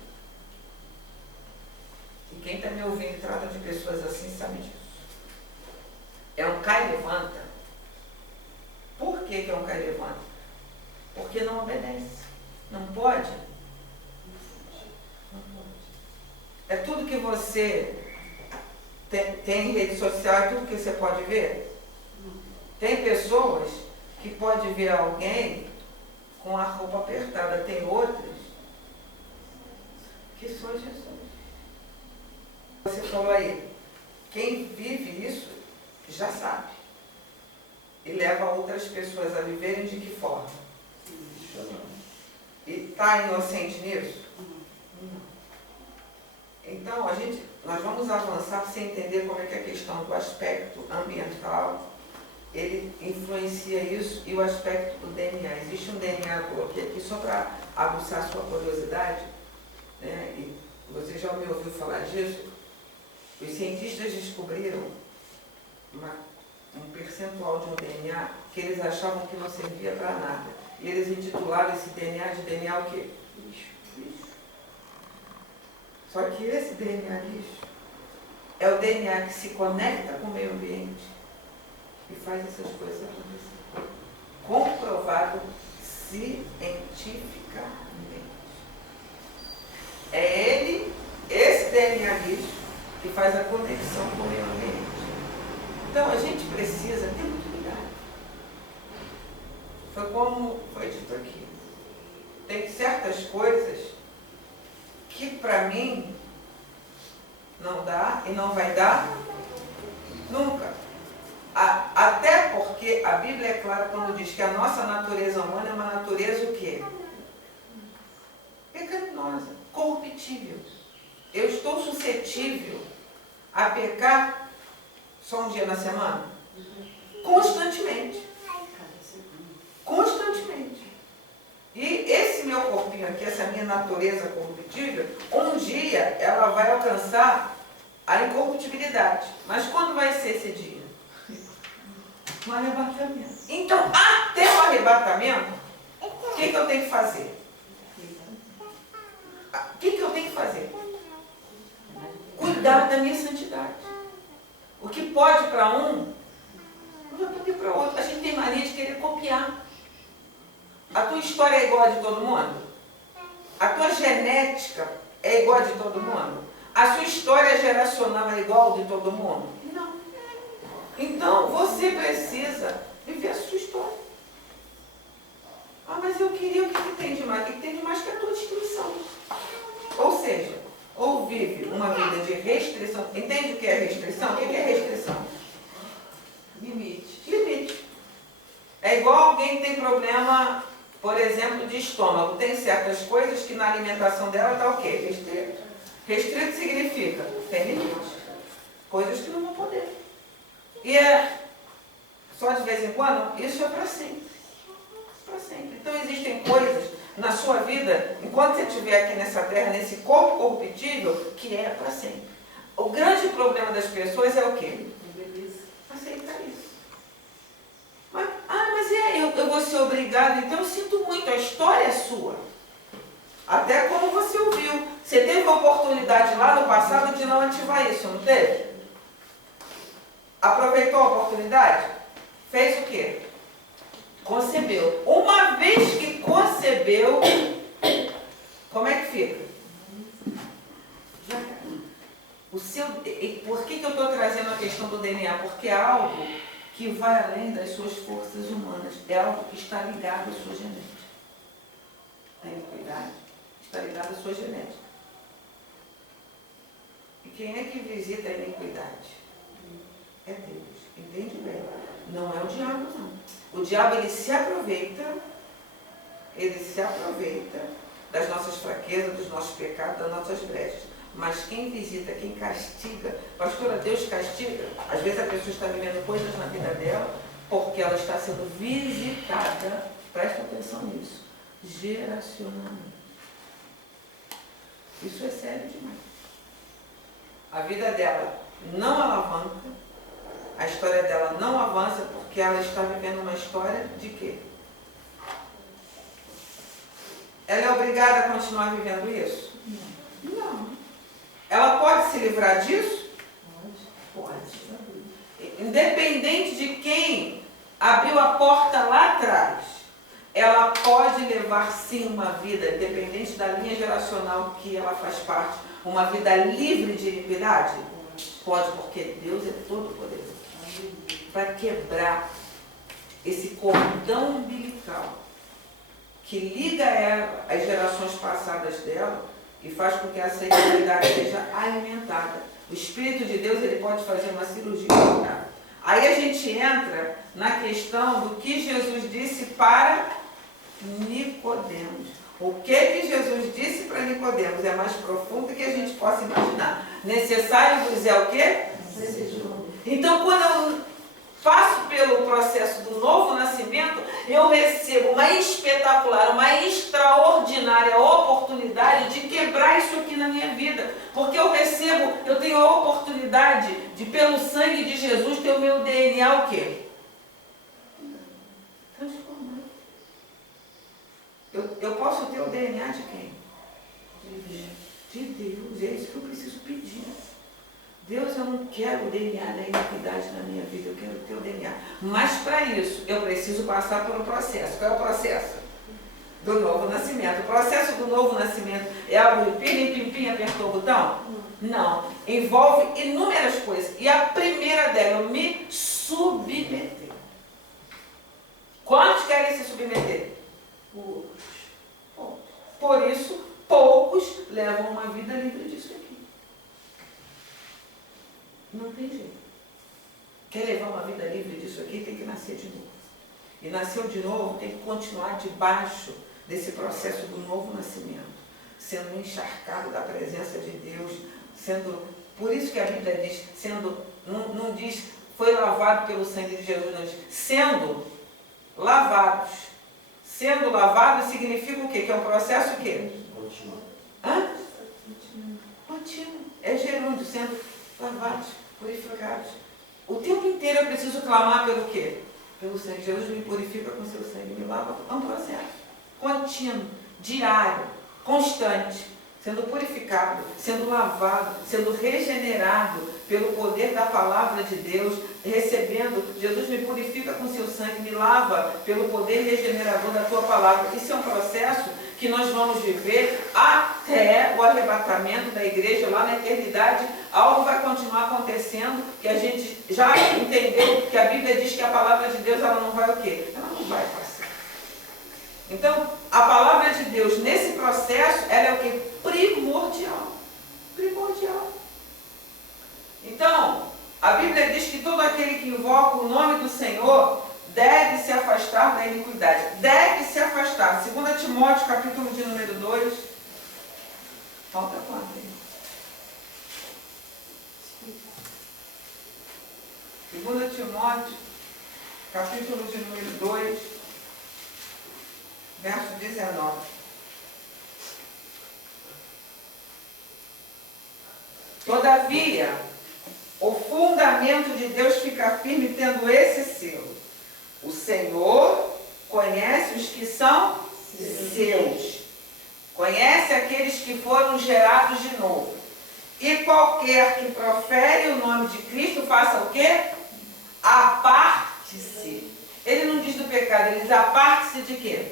E quem está me ouvindo e trata de pessoas assim sabe disso. É um cai e levanta. Por que é um cai e levanta? Porque não obedece. Não pode? Não pode. É tudo que você tem em rede social, é tudo que você pode ver? Tem pessoas que pode ver alguém com a roupa apertada, tem outras que só Jesus. Você falou aí, quem vive isso já sabe. E leva outras pessoas a viverem de que forma? E está inocente nisso? Não. Então, nós vamos avançar para você entender como é que a questão do aspecto ambiental ele influencia isso e o aspecto do DNA. Existe um DNA, eu coloquei aqui só para aguçar a sua curiosidade, né? E você já me ouviu falar disso? Os cientistas descobriram um percentual de um DNA que eles achavam que não servia para nada. E eles intitularam esse DNA de DNA o quê? Lixo. Só que esse DNA lixo é o DNA que se conecta com o meio ambiente e faz essas coisas acontecerem. Comprovado cientificamente. É ele, esse DNA lixo, que faz a conexão com o meio ambiente. Então a gente precisa ter muito cuidado. Foi como foi dito aqui. Tem certas coisas que para mim não dá e não vai dar nunca. Até porque a Bíblia é clara quando diz que a nossa natureza humana é uma natureza o quê? Pecaminosa, corruptível. Eu estou suscetível a pecar só um dia na semana? Constantemente. Constantemente. E esse meu corpinho aqui, essa minha natureza corruptível, um dia ela vai alcançar a incorruptibilidade. Mas quando vai ser esse dia? No arrebatamento. Então, até o arrebatamento, o que eu tenho que fazer? O que eu tenho que fazer? Cuidar da minha santidade. O que pode para um, não vai poder para outro. A gente tem mania de querer copiar. A tua história é igual a de todo mundo? A tua genética é igual a de todo mundo? A sua história geracional é igual a de todo mundo? Não. Então, você precisa viver a sua história. Ah, mas eu queria, o que tem de mais? O que tem de mais que a tua destruição? Ou seja, ou vive uma vida de restrição. Entende o que é restrição? O que é restrição? Limite. Limite. É igual alguém que tem problema, por exemplo, de estômago. Tem certas coisas que na alimentação dela está o quê? Restrito. Restrito significa tem limite. Coisas que não vão poder. E é só de vez em quando, isso é para sempre. Para sempre. Então existem coisas na sua vida, enquanto você estiver aqui nessa terra, nesse corpo corruptível, que é para sempre. O grande problema das pessoas é o quê? Aceitar isso. Mas e aí, eu vou ser obrigado? Então eu sinto muito, a história é sua. Até como você ouviu. Você teve a oportunidade lá no passado de não ativar isso, não teve? Aproveitou a oportunidade? Fez o quê? Concebeu. Uma vez que concebeu, como é que fica? Por que eu estou trazendo a questão do DNA? Porque é algo que vai além das suas forças humanas. É algo que está ligado à sua genética. A iniquidade está ligado à sua genética. E quem é que visita a iniquidade? É Deus. Entende bem? Não é o diabo, não. O diabo, ele se aproveita das nossas fraquezas, dos nossos pecados, das nossas brechas. Mas quem visita, quem castiga, pastora, Deus castiga. Às vezes a pessoa está vivendo coisas na vida dela porque ela está sendo visitada, presta atenção nisso, geracionalmente. Isso é sério demais. A vida dela não alavanca, a história dela não avança porque ela está vivendo uma história de quê? Ela é obrigada a continuar vivendo isso? Não. Ela pode se livrar disso? Pode. Independente de quem abriu a porta lá atrás, ela pode levar sim uma vida, independente da linha geracional que ela faz parte, uma vida livre de iniquidade? Pode, porque Deus é todo poderoso. Para quebrar esse cordão umbilical que liga ela às gerações passadas dela e faz com que essa iniquidade seja alimentada. O Espírito de Deus, ele pode fazer uma cirurgia. Aí a gente entra na questão do que Jesus disse para Nicodemos. O que Jesus disse para Nicodemos é mais profundo do que a gente possa imaginar. Necessário vos é o quê? Então, quando eu passo pelo processo do novo nascimento, eu recebo uma espetacular, uma extraordinária oportunidade de quebrar isso aqui na minha vida. Porque eu tenho a oportunidade de, pelo sangue de Jesus, ter o meu DNA o quê? Transformar. Eu posso ter o DNA de quem? De Deus. É isso que eu preciso pedir. Deus, eu não quero o DNA da iniquidade na minha vida, eu quero ter o DNA. Mas para isso, eu preciso passar por um processo. Qual é o processo? Do novo nascimento. O processo do novo nascimento é algo de pim, apertou o botão? Não. Envolve inúmeras coisas. E a primeira dela, eu me submeter. Quantos querem se submeter? Poucos. Por isso, poucos levam uma vida livre disso aqui. Não tem jeito. Quer levar uma vida livre disso aqui, tem que nascer de novo. E nasceu de novo, tem que continuar debaixo desse processo do novo nascimento, sendo encharcado da presença de Deus, por isso que a Bíblia diz, não diz, foi lavado pelo sangue de Jesus, não diz, sendo lavados. Sendo lavado significa o quê? Que é um processo o quê? Contínuo. Hã? Contínuo. É gerúndio, sendo lavados, purificados. O tempo inteiro eu preciso clamar pelo quê? Pelo sangue. Jesus me purifica com seu sangue, me lava. É um processo contínuo, diário, constante, sendo purificado, sendo lavado, sendo regenerado pelo poder da palavra de Deus, recebendo. Jesus me purifica com seu sangue, me lava pelo poder regenerador da tua palavra. Isso é um processo que nós vamos viver até o arrebatamento da igreja lá na eternidade. Algo vai continuar acontecendo que a gente já entendeu, que a Bíblia diz que a palavra de Deus, ela não vai o quê? Ela não vai passar. Então, a palavra de Deus nesse processo, ela é o quê? Primordial. Primordial. Então, a Bíblia diz que todo aquele que invoca o nome do Senhor deve se afastar da iniquidade. Deve se afastar. 2 Timóteo, capítulo de número 2. Falta quanto aí? 2 Timóteo, capítulo de número 2, verso 19. Todavia, o fundamento de Deus fica firme tendo esse selo. O Senhor conhece os que são seus. Conhece aqueles que foram gerados de novo. E qualquer que profere o nome de Cristo, faça o quê? Aparte-se. Ele não diz do pecado, ele diz aparte-se de quê?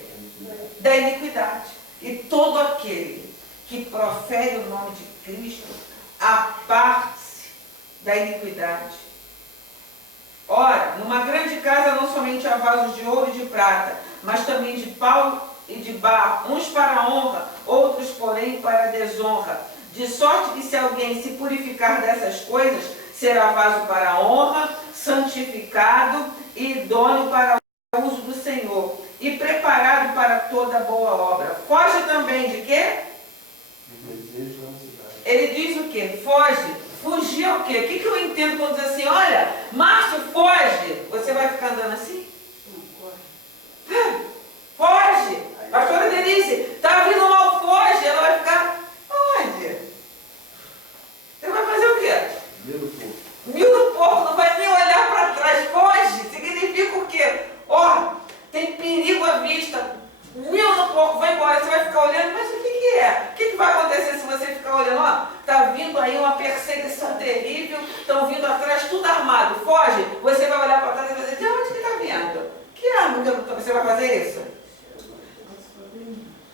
Da iniquidade. E todo aquele que profere o nome de Cristo, aparte-se da iniquidade. Ora, numa grande casa não somente há vasos de ouro e de prata, mas também de pau e de barro, uns para a honra, outros, porém, para a desonra. De sorte que se alguém se purificar dessas coisas, será vaso para a honra, santificado e idôneo para o uso do Senhor, e preparado para toda boa obra. Foge também de quê? Ele diz o quê? Foge. Fugir é o quê? O que eu entendo quando diz assim, olha, Márcio, foge. Você vai ficar andando assim? Foge. Pastora Denise, está vindo mal, foge. Ela vai ficar, onde? Você vai fazer o quê? Mil no porco, não vai nem olhar para trás. Foge. Significa o quê? Ó, tem perigo à vista. Mil no porco, vai embora. Você vai ficar olhando, mas o que é? O que vai acontecer se você ficar olhando? Ó, está vindo aí uma perseguição terrível, estão vindo atrás, tudo armado. Foge. Você vai olhar para trás e vai dizer, de onde que está vindo? Que arma que você vai fazer isso?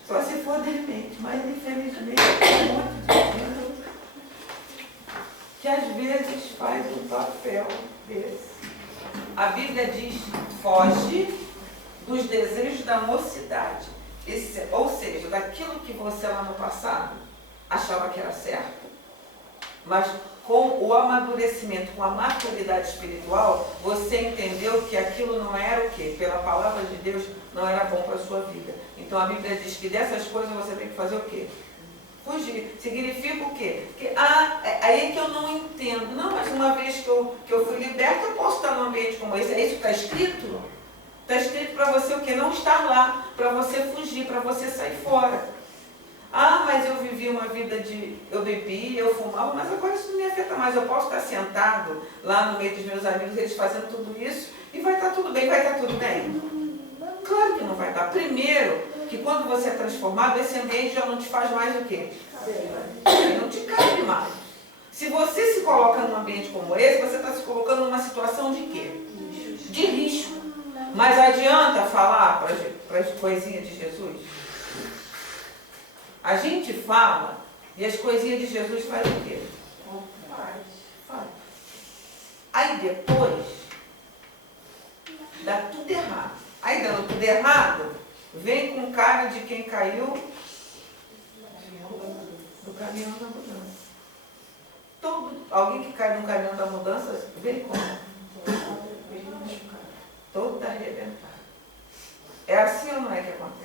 Só se for de repente, mas infelizmente é muito difícil que às vezes faz um papel desse. A Bíblia diz, foge dos desejos da mocidade. Ou seja, daquilo que você lá no passado achava que era certo, mas com o amadurecimento, com a maturidade espiritual, você entendeu que aquilo não era o quê? Pela palavra de Deus, não era bom para a sua vida. Então a Bíblia diz que dessas coisas você tem que fazer o quê? Fugir. Significa o quê? Que, aí é que eu não entendo. Não, mas uma vez que eu fui liberta, eu posso estar num ambiente como esse. É isso que está escrito? Está escrito para você o quê? Não estar lá, para você fugir, para você sair fora. Ah, mas eu vivi uma vida eu bebi, eu fumava, mas agora isso não me afeta mais. Eu posso estar sentado lá no meio dos meus amigos, eles fazendo tudo isso, e vai estar tudo bem. Vai estar tudo bem? Claro que não vai estar. Primeiro, que quando você é transformado, esse ambiente já não te faz mais o quê? Ele não te cabe mais. Se você se coloca num ambiente como esse, você está se colocando numa situação de quê? De risco. Mas adianta falar para as coisinhas de Jesus? A gente fala e as coisinhas de Jesus fazem o quê? Faz. Aí depois, dá tudo errado. Aí dando tudo errado, vem com cara de quem caiu do caminhão da mudança. Alguém que cai no caminhão da mudança, vem como? Todo arrebentado. É assim ou não é que acontece?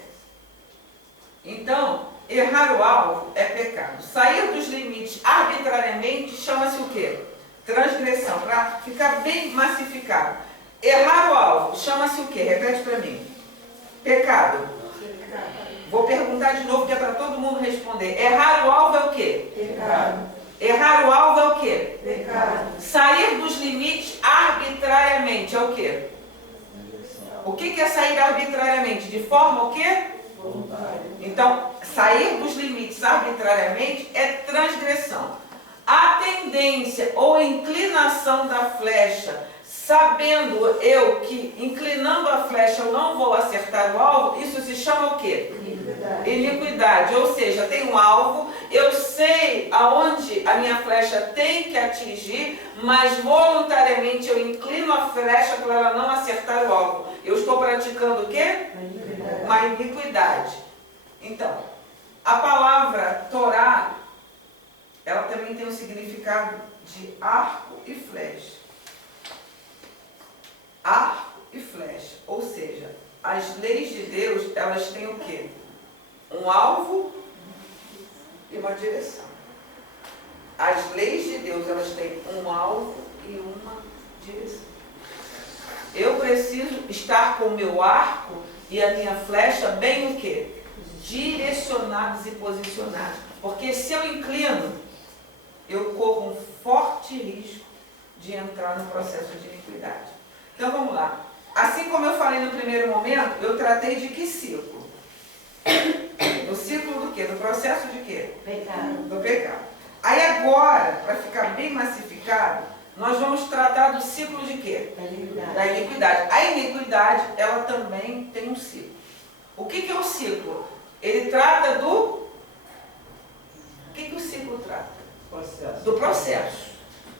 Então, errar o alvo é pecado. Sair dos limites arbitrariamente chama-se o quê? Transgressão, para ficar bem massificado. Errar o alvo chama-se o quê? Repete para mim. Pecado. Vou perguntar de novo que é para todo mundo responder. Errar o alvo é o quê? Pecado. Errar o alvo é o quê? Pecado. Sair dos limites arbitrariamente é o quê? O que é sair arbitrariamente? De forma o quê? Voluntário. Então, sair dos limites arbitrariamente é transgressão. A tendência ou inclinação da flecha, sabendo eu que inclinando a flecha eu não vou acertar o alvo, isso se chama o quê? Iniquidade. Iniquidade. Ou seja, tem um alvo, eu sei aonde a minha flecha tem que atingir, mas voluntariamente eu inclino a flecha para ela não acertar o alvo. Eu estou praticando o quê? Uma iniquidade. Então, a palavra Torá, ela também tem um significado de arco e flecha. Arco e flecha. Ou seja, as leis de Deus, elas têm o quê? Um alvo e uma direção. As leis de Deus, elas têm um alvo e uma direção. Eu preciso estar com o meu arco e a minha flecha bem o quê? Direcionados e posicionados. Porque se eu inclino, eu corro um forte risco de entrar no processo de iniquidade. Então vamos lá. Assim como eu falei no primeiro momento, eu tratei de que ciclo? Do ciclo do quê? Do processo de quê? Pecado. Do pecado. Aí agora, para ficar bem massificado, nós vamos tratar do ciclo de quê? Da iniquidade. Da iniquidade. A iniquidade, ela também tem um ciclo. O que é o ciclo? Ele trata do... O que o ciclo trata? Processo. Do processo.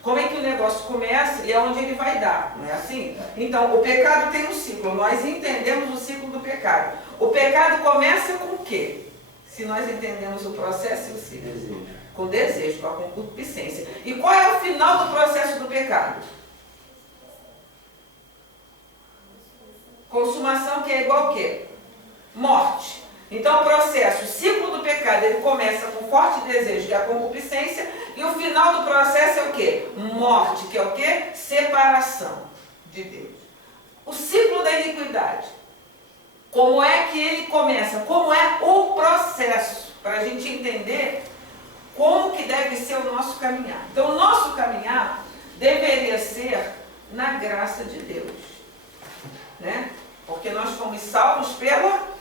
Como é que o negócio começa e aonde ele vai dar, não é assim? Então, o pecado tem um ciclo. Nós entendemos o ciclo do pecado. O pecado começa com o quê? Se nós entendemos o processo e o ciclo. Desejo. Com desejo, com a concupiscência. E qual é o final do processo do pecado? Consumação, que é igual a quê? Morte. Então o processo, o ciclo do pecado, ele começa com forte desejo, que é a concupiscência, e o final do processo é o quê? Morte, que é o quê? Separação de Deus. O ciclo da iniquidade. Como é que ele começa? Como é o processo? Para a gente entender como que deve ser o nosso caminhar. Então o nosso caminhar deveria ser na graça de Deus. Né? Porque nós fomos salvos pela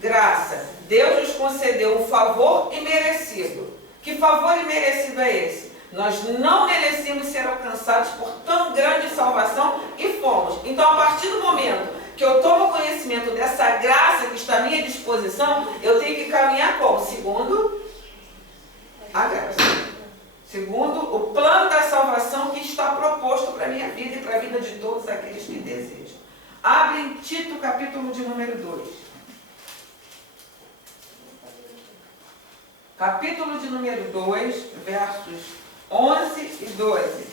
graça. Deus nos concedeu um favor imerecido. Que favor imerecido é esse? Nós não merecíamos ser alcançados por tão grande salvação e fomos. Então, a partir do momento que eu tomo conhecimento dessa graça que está à minha disposição, eu tenho que caminhar como? Segundo a graça. Segundo o plano da salvação que está proposto para a minha vida e para a vida de todos aqueles que desejam. Abre em Tito, capítulo de número 2. Capítulo de número 2, versos 11 e 12.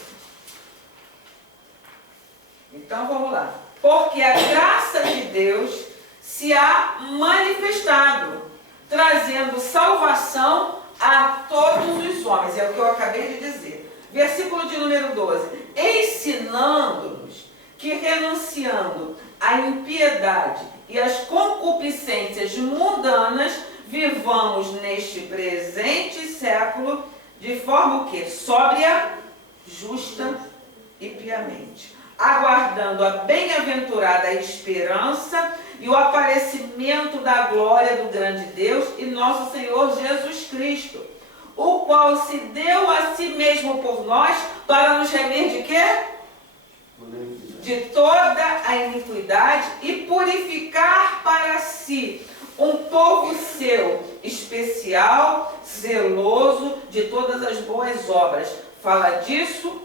Então vamos lá. Porque a graça de Deus se há manifestado, trazendo salvação a todos os homens. É o que eu acabei de dizer. Versículo de número 12. Ensinando-nos que renunciando à impiedade e as concupiscências mundanas, vivamos neste presente século de forma o quê? Sóbria, justa e piamente, aguardando a bem-aventurada esperança e o aparecimento da glória do grande Deus e nosso Senhor Jesus Cristo, o qual se deu a si mesmo por nós para nos remir de quê? De toda a iniquidade e purificar para si um povo seu, especial, zeloso de todas as boas obras. Fala disso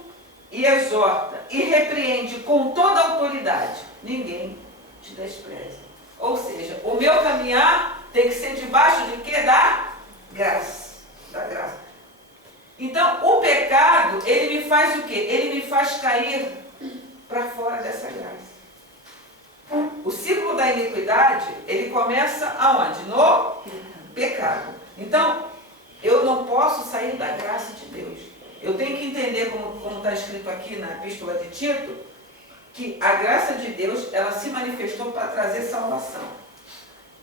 e exorta e repreende com toda a autoridade. Ninguém te despreze. Ou seja, o meu caminhar tem que ser debaixo de quê? Da graça. Da graça. Então, o pecado, ele me faz o quê? Ele me faz cair para fora dessa graça. O ciclo da iniquidade, ele começa aonde? No pecado. Então, eu não posso sair da graça de Deus. Eu tenho que entender, como está escrito aqui na Epístola de Tito, que a graça de Deus, ela se manifestou para trazer salvação.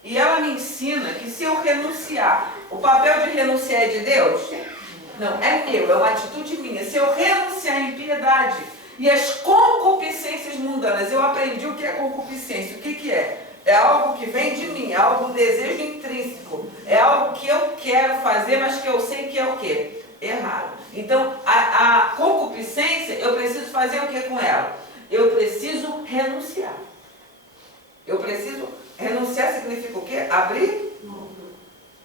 E ela me ensina que se eu renunciar, o papel de renunciar é de Deus? Não, é meu, é uma atitude minha. Se eu renunciar à impiedade e as concupiscências mundanas, eu aprendi o que é concupiscência. O que é? É algo que vem de mim, é algo, um desejo intrínseco. É algo que eu quero fazer, mas que eu sei que é o quê? Errado. Então, a concupiscência, eu preciso fazer o que com ela? Eu preciso renunciar. Eu preciso renunciar significa o quê? Abrir mão.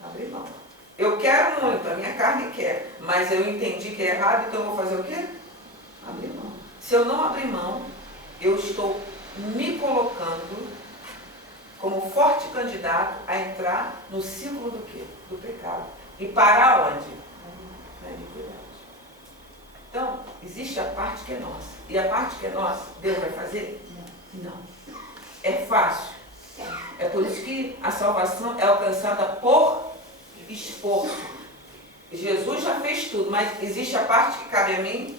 Abrir mão. Eu quero muito, a minha carne quer, mas eu entendi que é errado, então eu vou fazer o quê? Abrir mão. Se eu não abrir mão, eu estou me colocando como forte candidato a entrar no ciclo do quê? Do pecado. E parar onde? Na iniquidade. Então, existe a parte que é nossa. E a parte que é nossa, Deus vai fazer? Não. É fácil. É por isso que a salvação é alcançada por esforço. Jesus já fez tudo, mas existe a parte que cabe a mim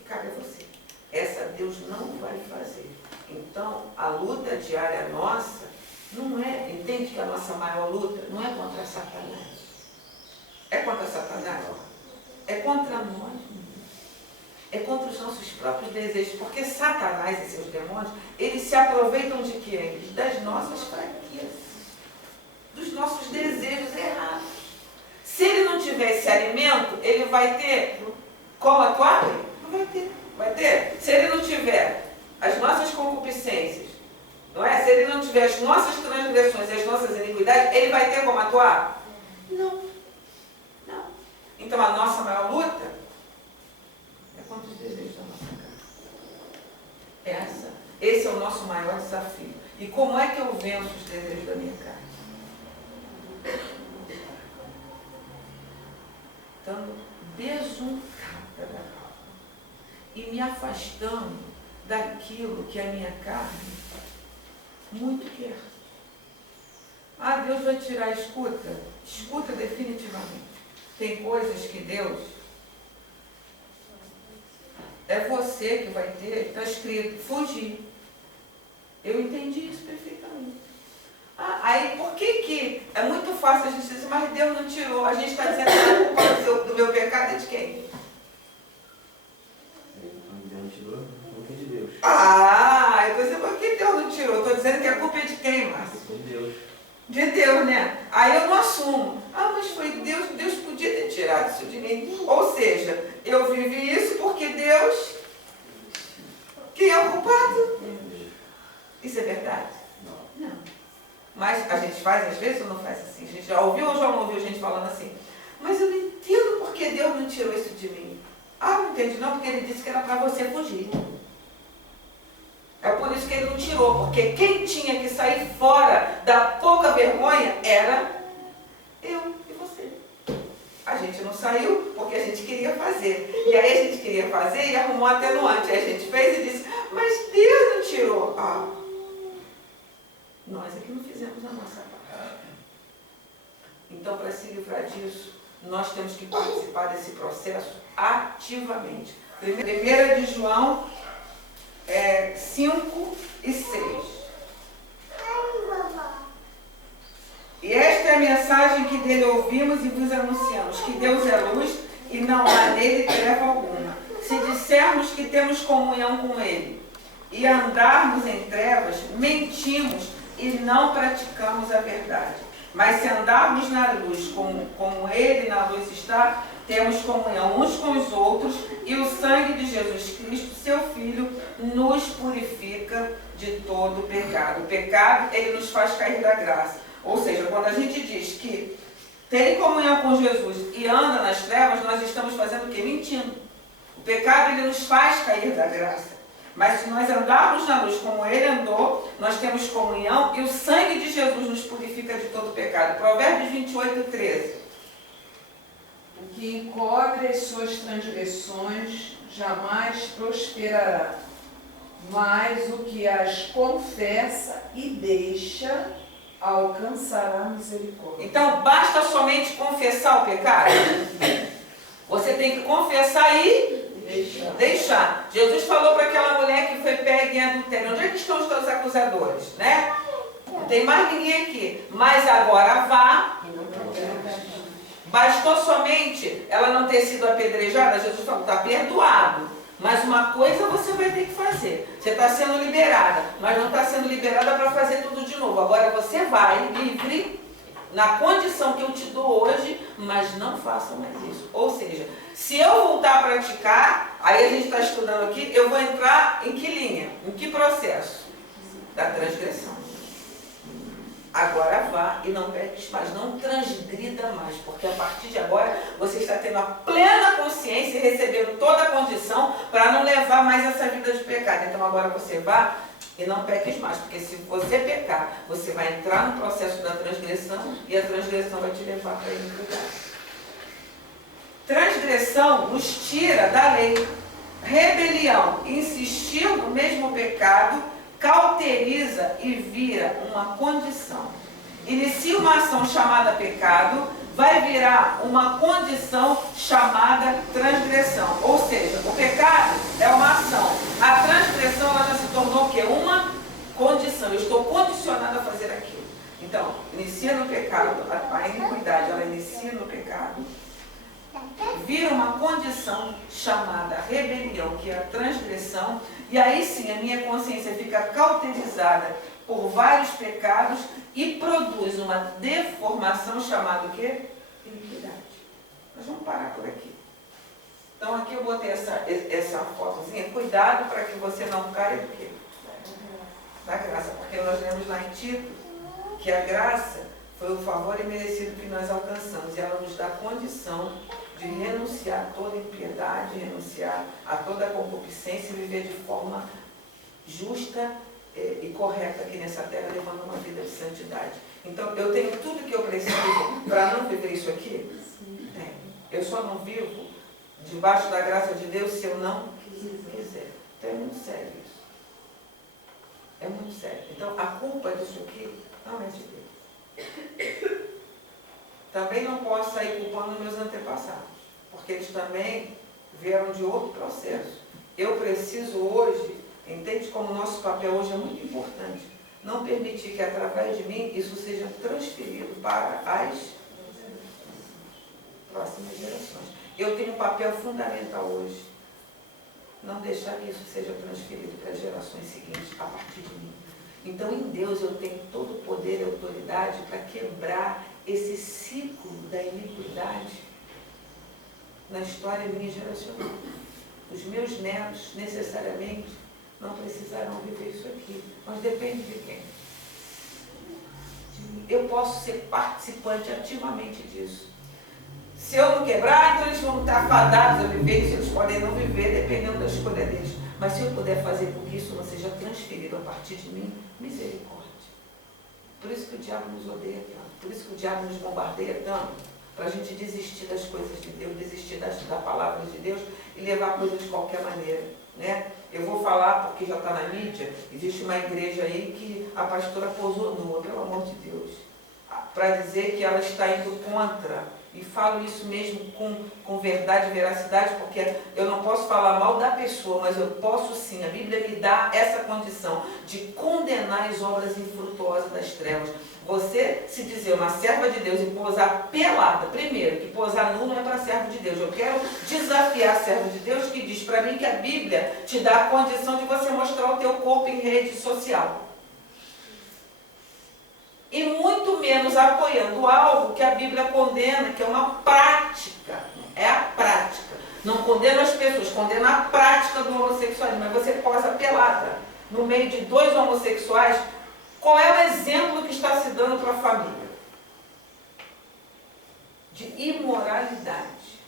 e cabe a você. Essa Deus não vai fazer. Então, a luta diária nossa não é, entende que a nossa maior luta não é contra Satanás. É contra Satanás? É contra nós mesmos. É contra os nossos próprios desejos. Porque Satanás e seus demônios, eles se aproveitam de quê? Das nossas fraquezas. Dos nossos desejos errados. Se ele não tiver esse alimento, ele vai ter como atuar? Não vai ter. Vai ter? Se ele não tiver as nossas concupiscências, não é? Se ele não tiver as nossas transgressões e as nossas iniquidades, ele vai ter como atuar? Não. Não. Então a nossa maior luta é contra os desejos da nossa carne. Esse é o nosso maior desafio. E como é que eu venço os desejos da minha carne? Estando desuntada da alma e me afastando daquilo que a minha carne muito quer. Ah, Deus vai tirar, escuta. Escuta definitivamente. Tem coisas que Deus, é você que vai ter, está escrito, fugir. Eu entendi isso perfeitamente. Ah, aí por que é muito fácil a gente dizer, mas Deus não tirou? A gente está dizendo que a culpa do meu pecado é de quem? Deus não tirou, a culpa é de Deus. Ah, eu estou dizendo, por que Deus não tirou? Estou dizendo que a culpa é de quem, Márcio? De Deus. De Deus, né? Aí eu não assumo. Ah, mas foi Deus, Deus podia ter tirado isso de mim. Ou seja, eu vivi isso porque Deus... Quem é o culpado? Isso é verdade? Não. Mas a gente faz às vezes ou não faz assim? A gente já ouviu ou já não ouviu gente falando assim? Mas eu não entendo por que Deus não tirou isso de mim. Ah, não entende não, porque Ele disse que era para você fugir. É por isso que Ele não tirou, porque quem tinha que sair fora da pouca vergonha era eu e você. A gente não saiu porque a gente queria fazer. E aí a gente queria fazer e arrumou atenuante. Aí a gente fez e disse, mas Deus não tirou. Ah, nós é que não fizemos a nossa parte. Então, para se livrar disso, nós temos que participar desse processo ativamente. 1 de João 5 e 6. que dele ouvimos e vos anunciamos, que Deus é luz e não há nele treva alguma. Se dissermos que temos comunhão com ele e andarmos em trevas, mentimos e não praticamos a verdade. Mas se andarmos na luz, como ele na luz está, temos comunhão uns com os outros, e o sangue de Jesus Cristo, seu Filho, nos purifica de todo o pecado. O pecado, ele nos faz cair da graça. Ou seja, quando a gente diz que tem comunhão com Jesus e anda nas trevas, nós estamos fazendo o quê? Mentindo. O pecado, ele nos faz cair da graça. Mas se nós andarmos na luz como ele andou, nós temos comunhão e o sangue de Jesus nos purifica de todo o pecado. Provérbios 28, 13. O que encobre as suas transgressões jamais prosperará, mas o que as confessa e deixa alcançará misericórdia. Então, basta somente confessar o pecado? Você tem que confessar e deixar. Jesus falou para aquela mulher que foi pega em adultério: onde é que estão os teus acusadores? Né? Não tem mais ninguém aqui. Mas agora vá. Bastou somente ela não ter sido apedrejada. Jesus falou: está perdoado. Mas uma coisa você vai ter que fazer. Você está sendo liberada, mas não está sendo liberada para fazer tudo de novo. Agora você vai livre, na condição que eu te dou hoje, mas não faça mais isso. Ou seja, se eu voltar a praticar, aí a gente está estudando aqui, eu vou entrar em que linha? Em que processo? Da transgressão. Agora vá e não peques mais, não transgrida mais, porque a partir de agora você está tendo a plena consciência e recebendo toda a condição para não levar mais essa vida de pecado. Então agora você vá e não peques mais, porque se você pecar, você vai entrar no processo da transgressão e a transgressão vai te levar para a iniquidade. Transgressão nos tira da lei. Rebelião, insistir no mesmo pecado, cauteriza e vira uma condição. Inicia uma ação chamada pecado, vai virar uma condição chamada transgressão. Ou seja, o pecado é uma ação. A transgressão, ela já se tornou o quê? Uma condição. Eu estou condicionado a fazer aquilo. Então, inicia no pecado, a iniquidade, ela inicia no pecado, vira uma condição chamada rebelião, que é a transgressão, e aí sim a minha consciência fica cauterizada por vários pecados e produz uma deformação chamada o quê? Iniquidade. Nós vamos parar por aqui. Então aqui eu botei essa fotozinha. Cuidado para que você não caia do quê? Da graça. Porque nós lemos lá em Tito que a graça foi o favor imerecido que nós alcançamos, e ela nos dá condição de renunciar a toda impiedade, renunciar a toda concupiscência e viver de forma justa e correta aqui nessa terra, levando uma vida de santidade. Então, eu tenho tudo que eu preciso para não viver isso aqui? Eu só não vivo debaixo da graça de Deus se eu não quiser. Então, é muito sério isso. É muito sério. Então, a culpa disso aqui não é de Deus. Também não posso sair culpando meus antepassados, porque eles também vieram de outro processo. Eu preciso hoje, entende como o nosso papel hoje é muito importante, não permitir que através de mim isso seja transferido para as próximas gerações. Eu tenho um papel fundamental hoje, não deixar que isso seja transferido para as gerações seguintes a partir de mim. Então, em Deus, eu tenho todo o poder e autoridade para quebrar esse ciclo da iniquidade na história minha geracional. Os meus netos, necessariamente, não precisarão viver isso aqui. Mas depende de quem? Eu posso ser participante ativamente disso. Se eu não quebrar, então eles vão estar fadados a viver isso, eles podem não viver, dependendo da escolha deles. Mas se eu puder fazer com que isso não seja transferido a partir de mim, misericórdia. Por isso que o diabo nos odeia tanto, por isso que o diabo nos bombardeia tanto, para a gente desistir das coisas de Deus, desistir da palavra de Deus e levar a coisa de qualquer maneira. Né? Eu vou falar, porque já está na mídia, existe uma igreja aí que a pastora posou nua, pelo amor de Deus. para dizer que ela está indo contra. E falo isso mesmo com verdade e veracidade, porque eu não posso falar mal da pessoa, mas eu posso sim. A Bíblia me dá essa condição de condenar as obras infrutuosas das trevas. Você se dizer uma serva de Deus e posar pelada, primeiro, que posar nu não é para servo de Deus. Eu quero desafiar a serva de Deus que diz para mim que a Bíblia te dá a condição de você mostrar o teu corpo em rede social. E muito menos apoiando algo que a Bíblia condena, que é uma prática. É a prática. Não condena as pessoas, condena a prática do homossexualismo. Mas você posa pelada no meio de dois homossexuais. Qual é o exemplo que está se dando para a família? De imoralidade.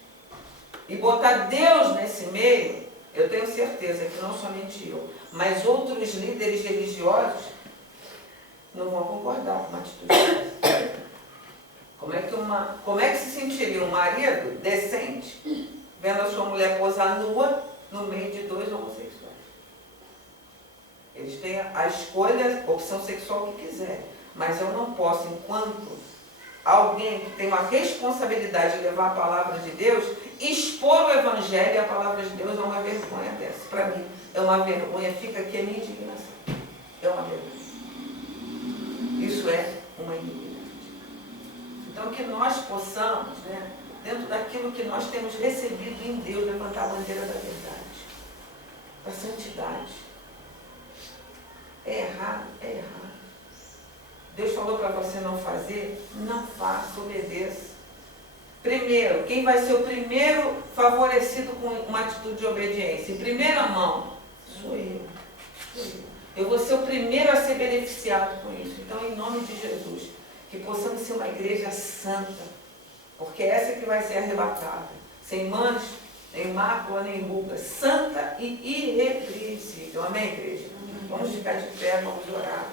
E botar Deus nesse meio, eu tenho certeza que não somente eu, mas outros líderes religiosos não vão concordar com uma atitude dessa. Como é que se sentiria um marido decente vendo a sua mulher posar nua no meio de dois homossexuais? Eles têm a escolha, a opção sexual que quiser, mas eu não posso, enquanto alguém que tem uma responsabilidade de levar a palavra de Deus, expor o Evangelho e a palavra de Deus é uma vergonha dessa. Para mim, é uma vergonha, fica aqui a minha indignação. É uma vergonha. Isso é uma iniquidade. Então, que nós possamos, dentro daquilo que nós temos recebido em Deus, levantar a bandeira da verdade, da santidade. É errado, é errado. Deus falou para você não fazer, não faça, obedeça. Primeiro, quem vai ser o primeiro favorecido com uma atitude de obediência? Em primeira mão, sou eu. Eu vou ser o primeiro a ser beneficiado com isso. Então, em nome de Jesus, que possamos ser uma igreja santa, porque essa que vai ser arrebatada, sem mancha, nem mácula, nem ruga, santa e irrepreensível. Amém, igreja? Vamos ficar de pé, vamos orar.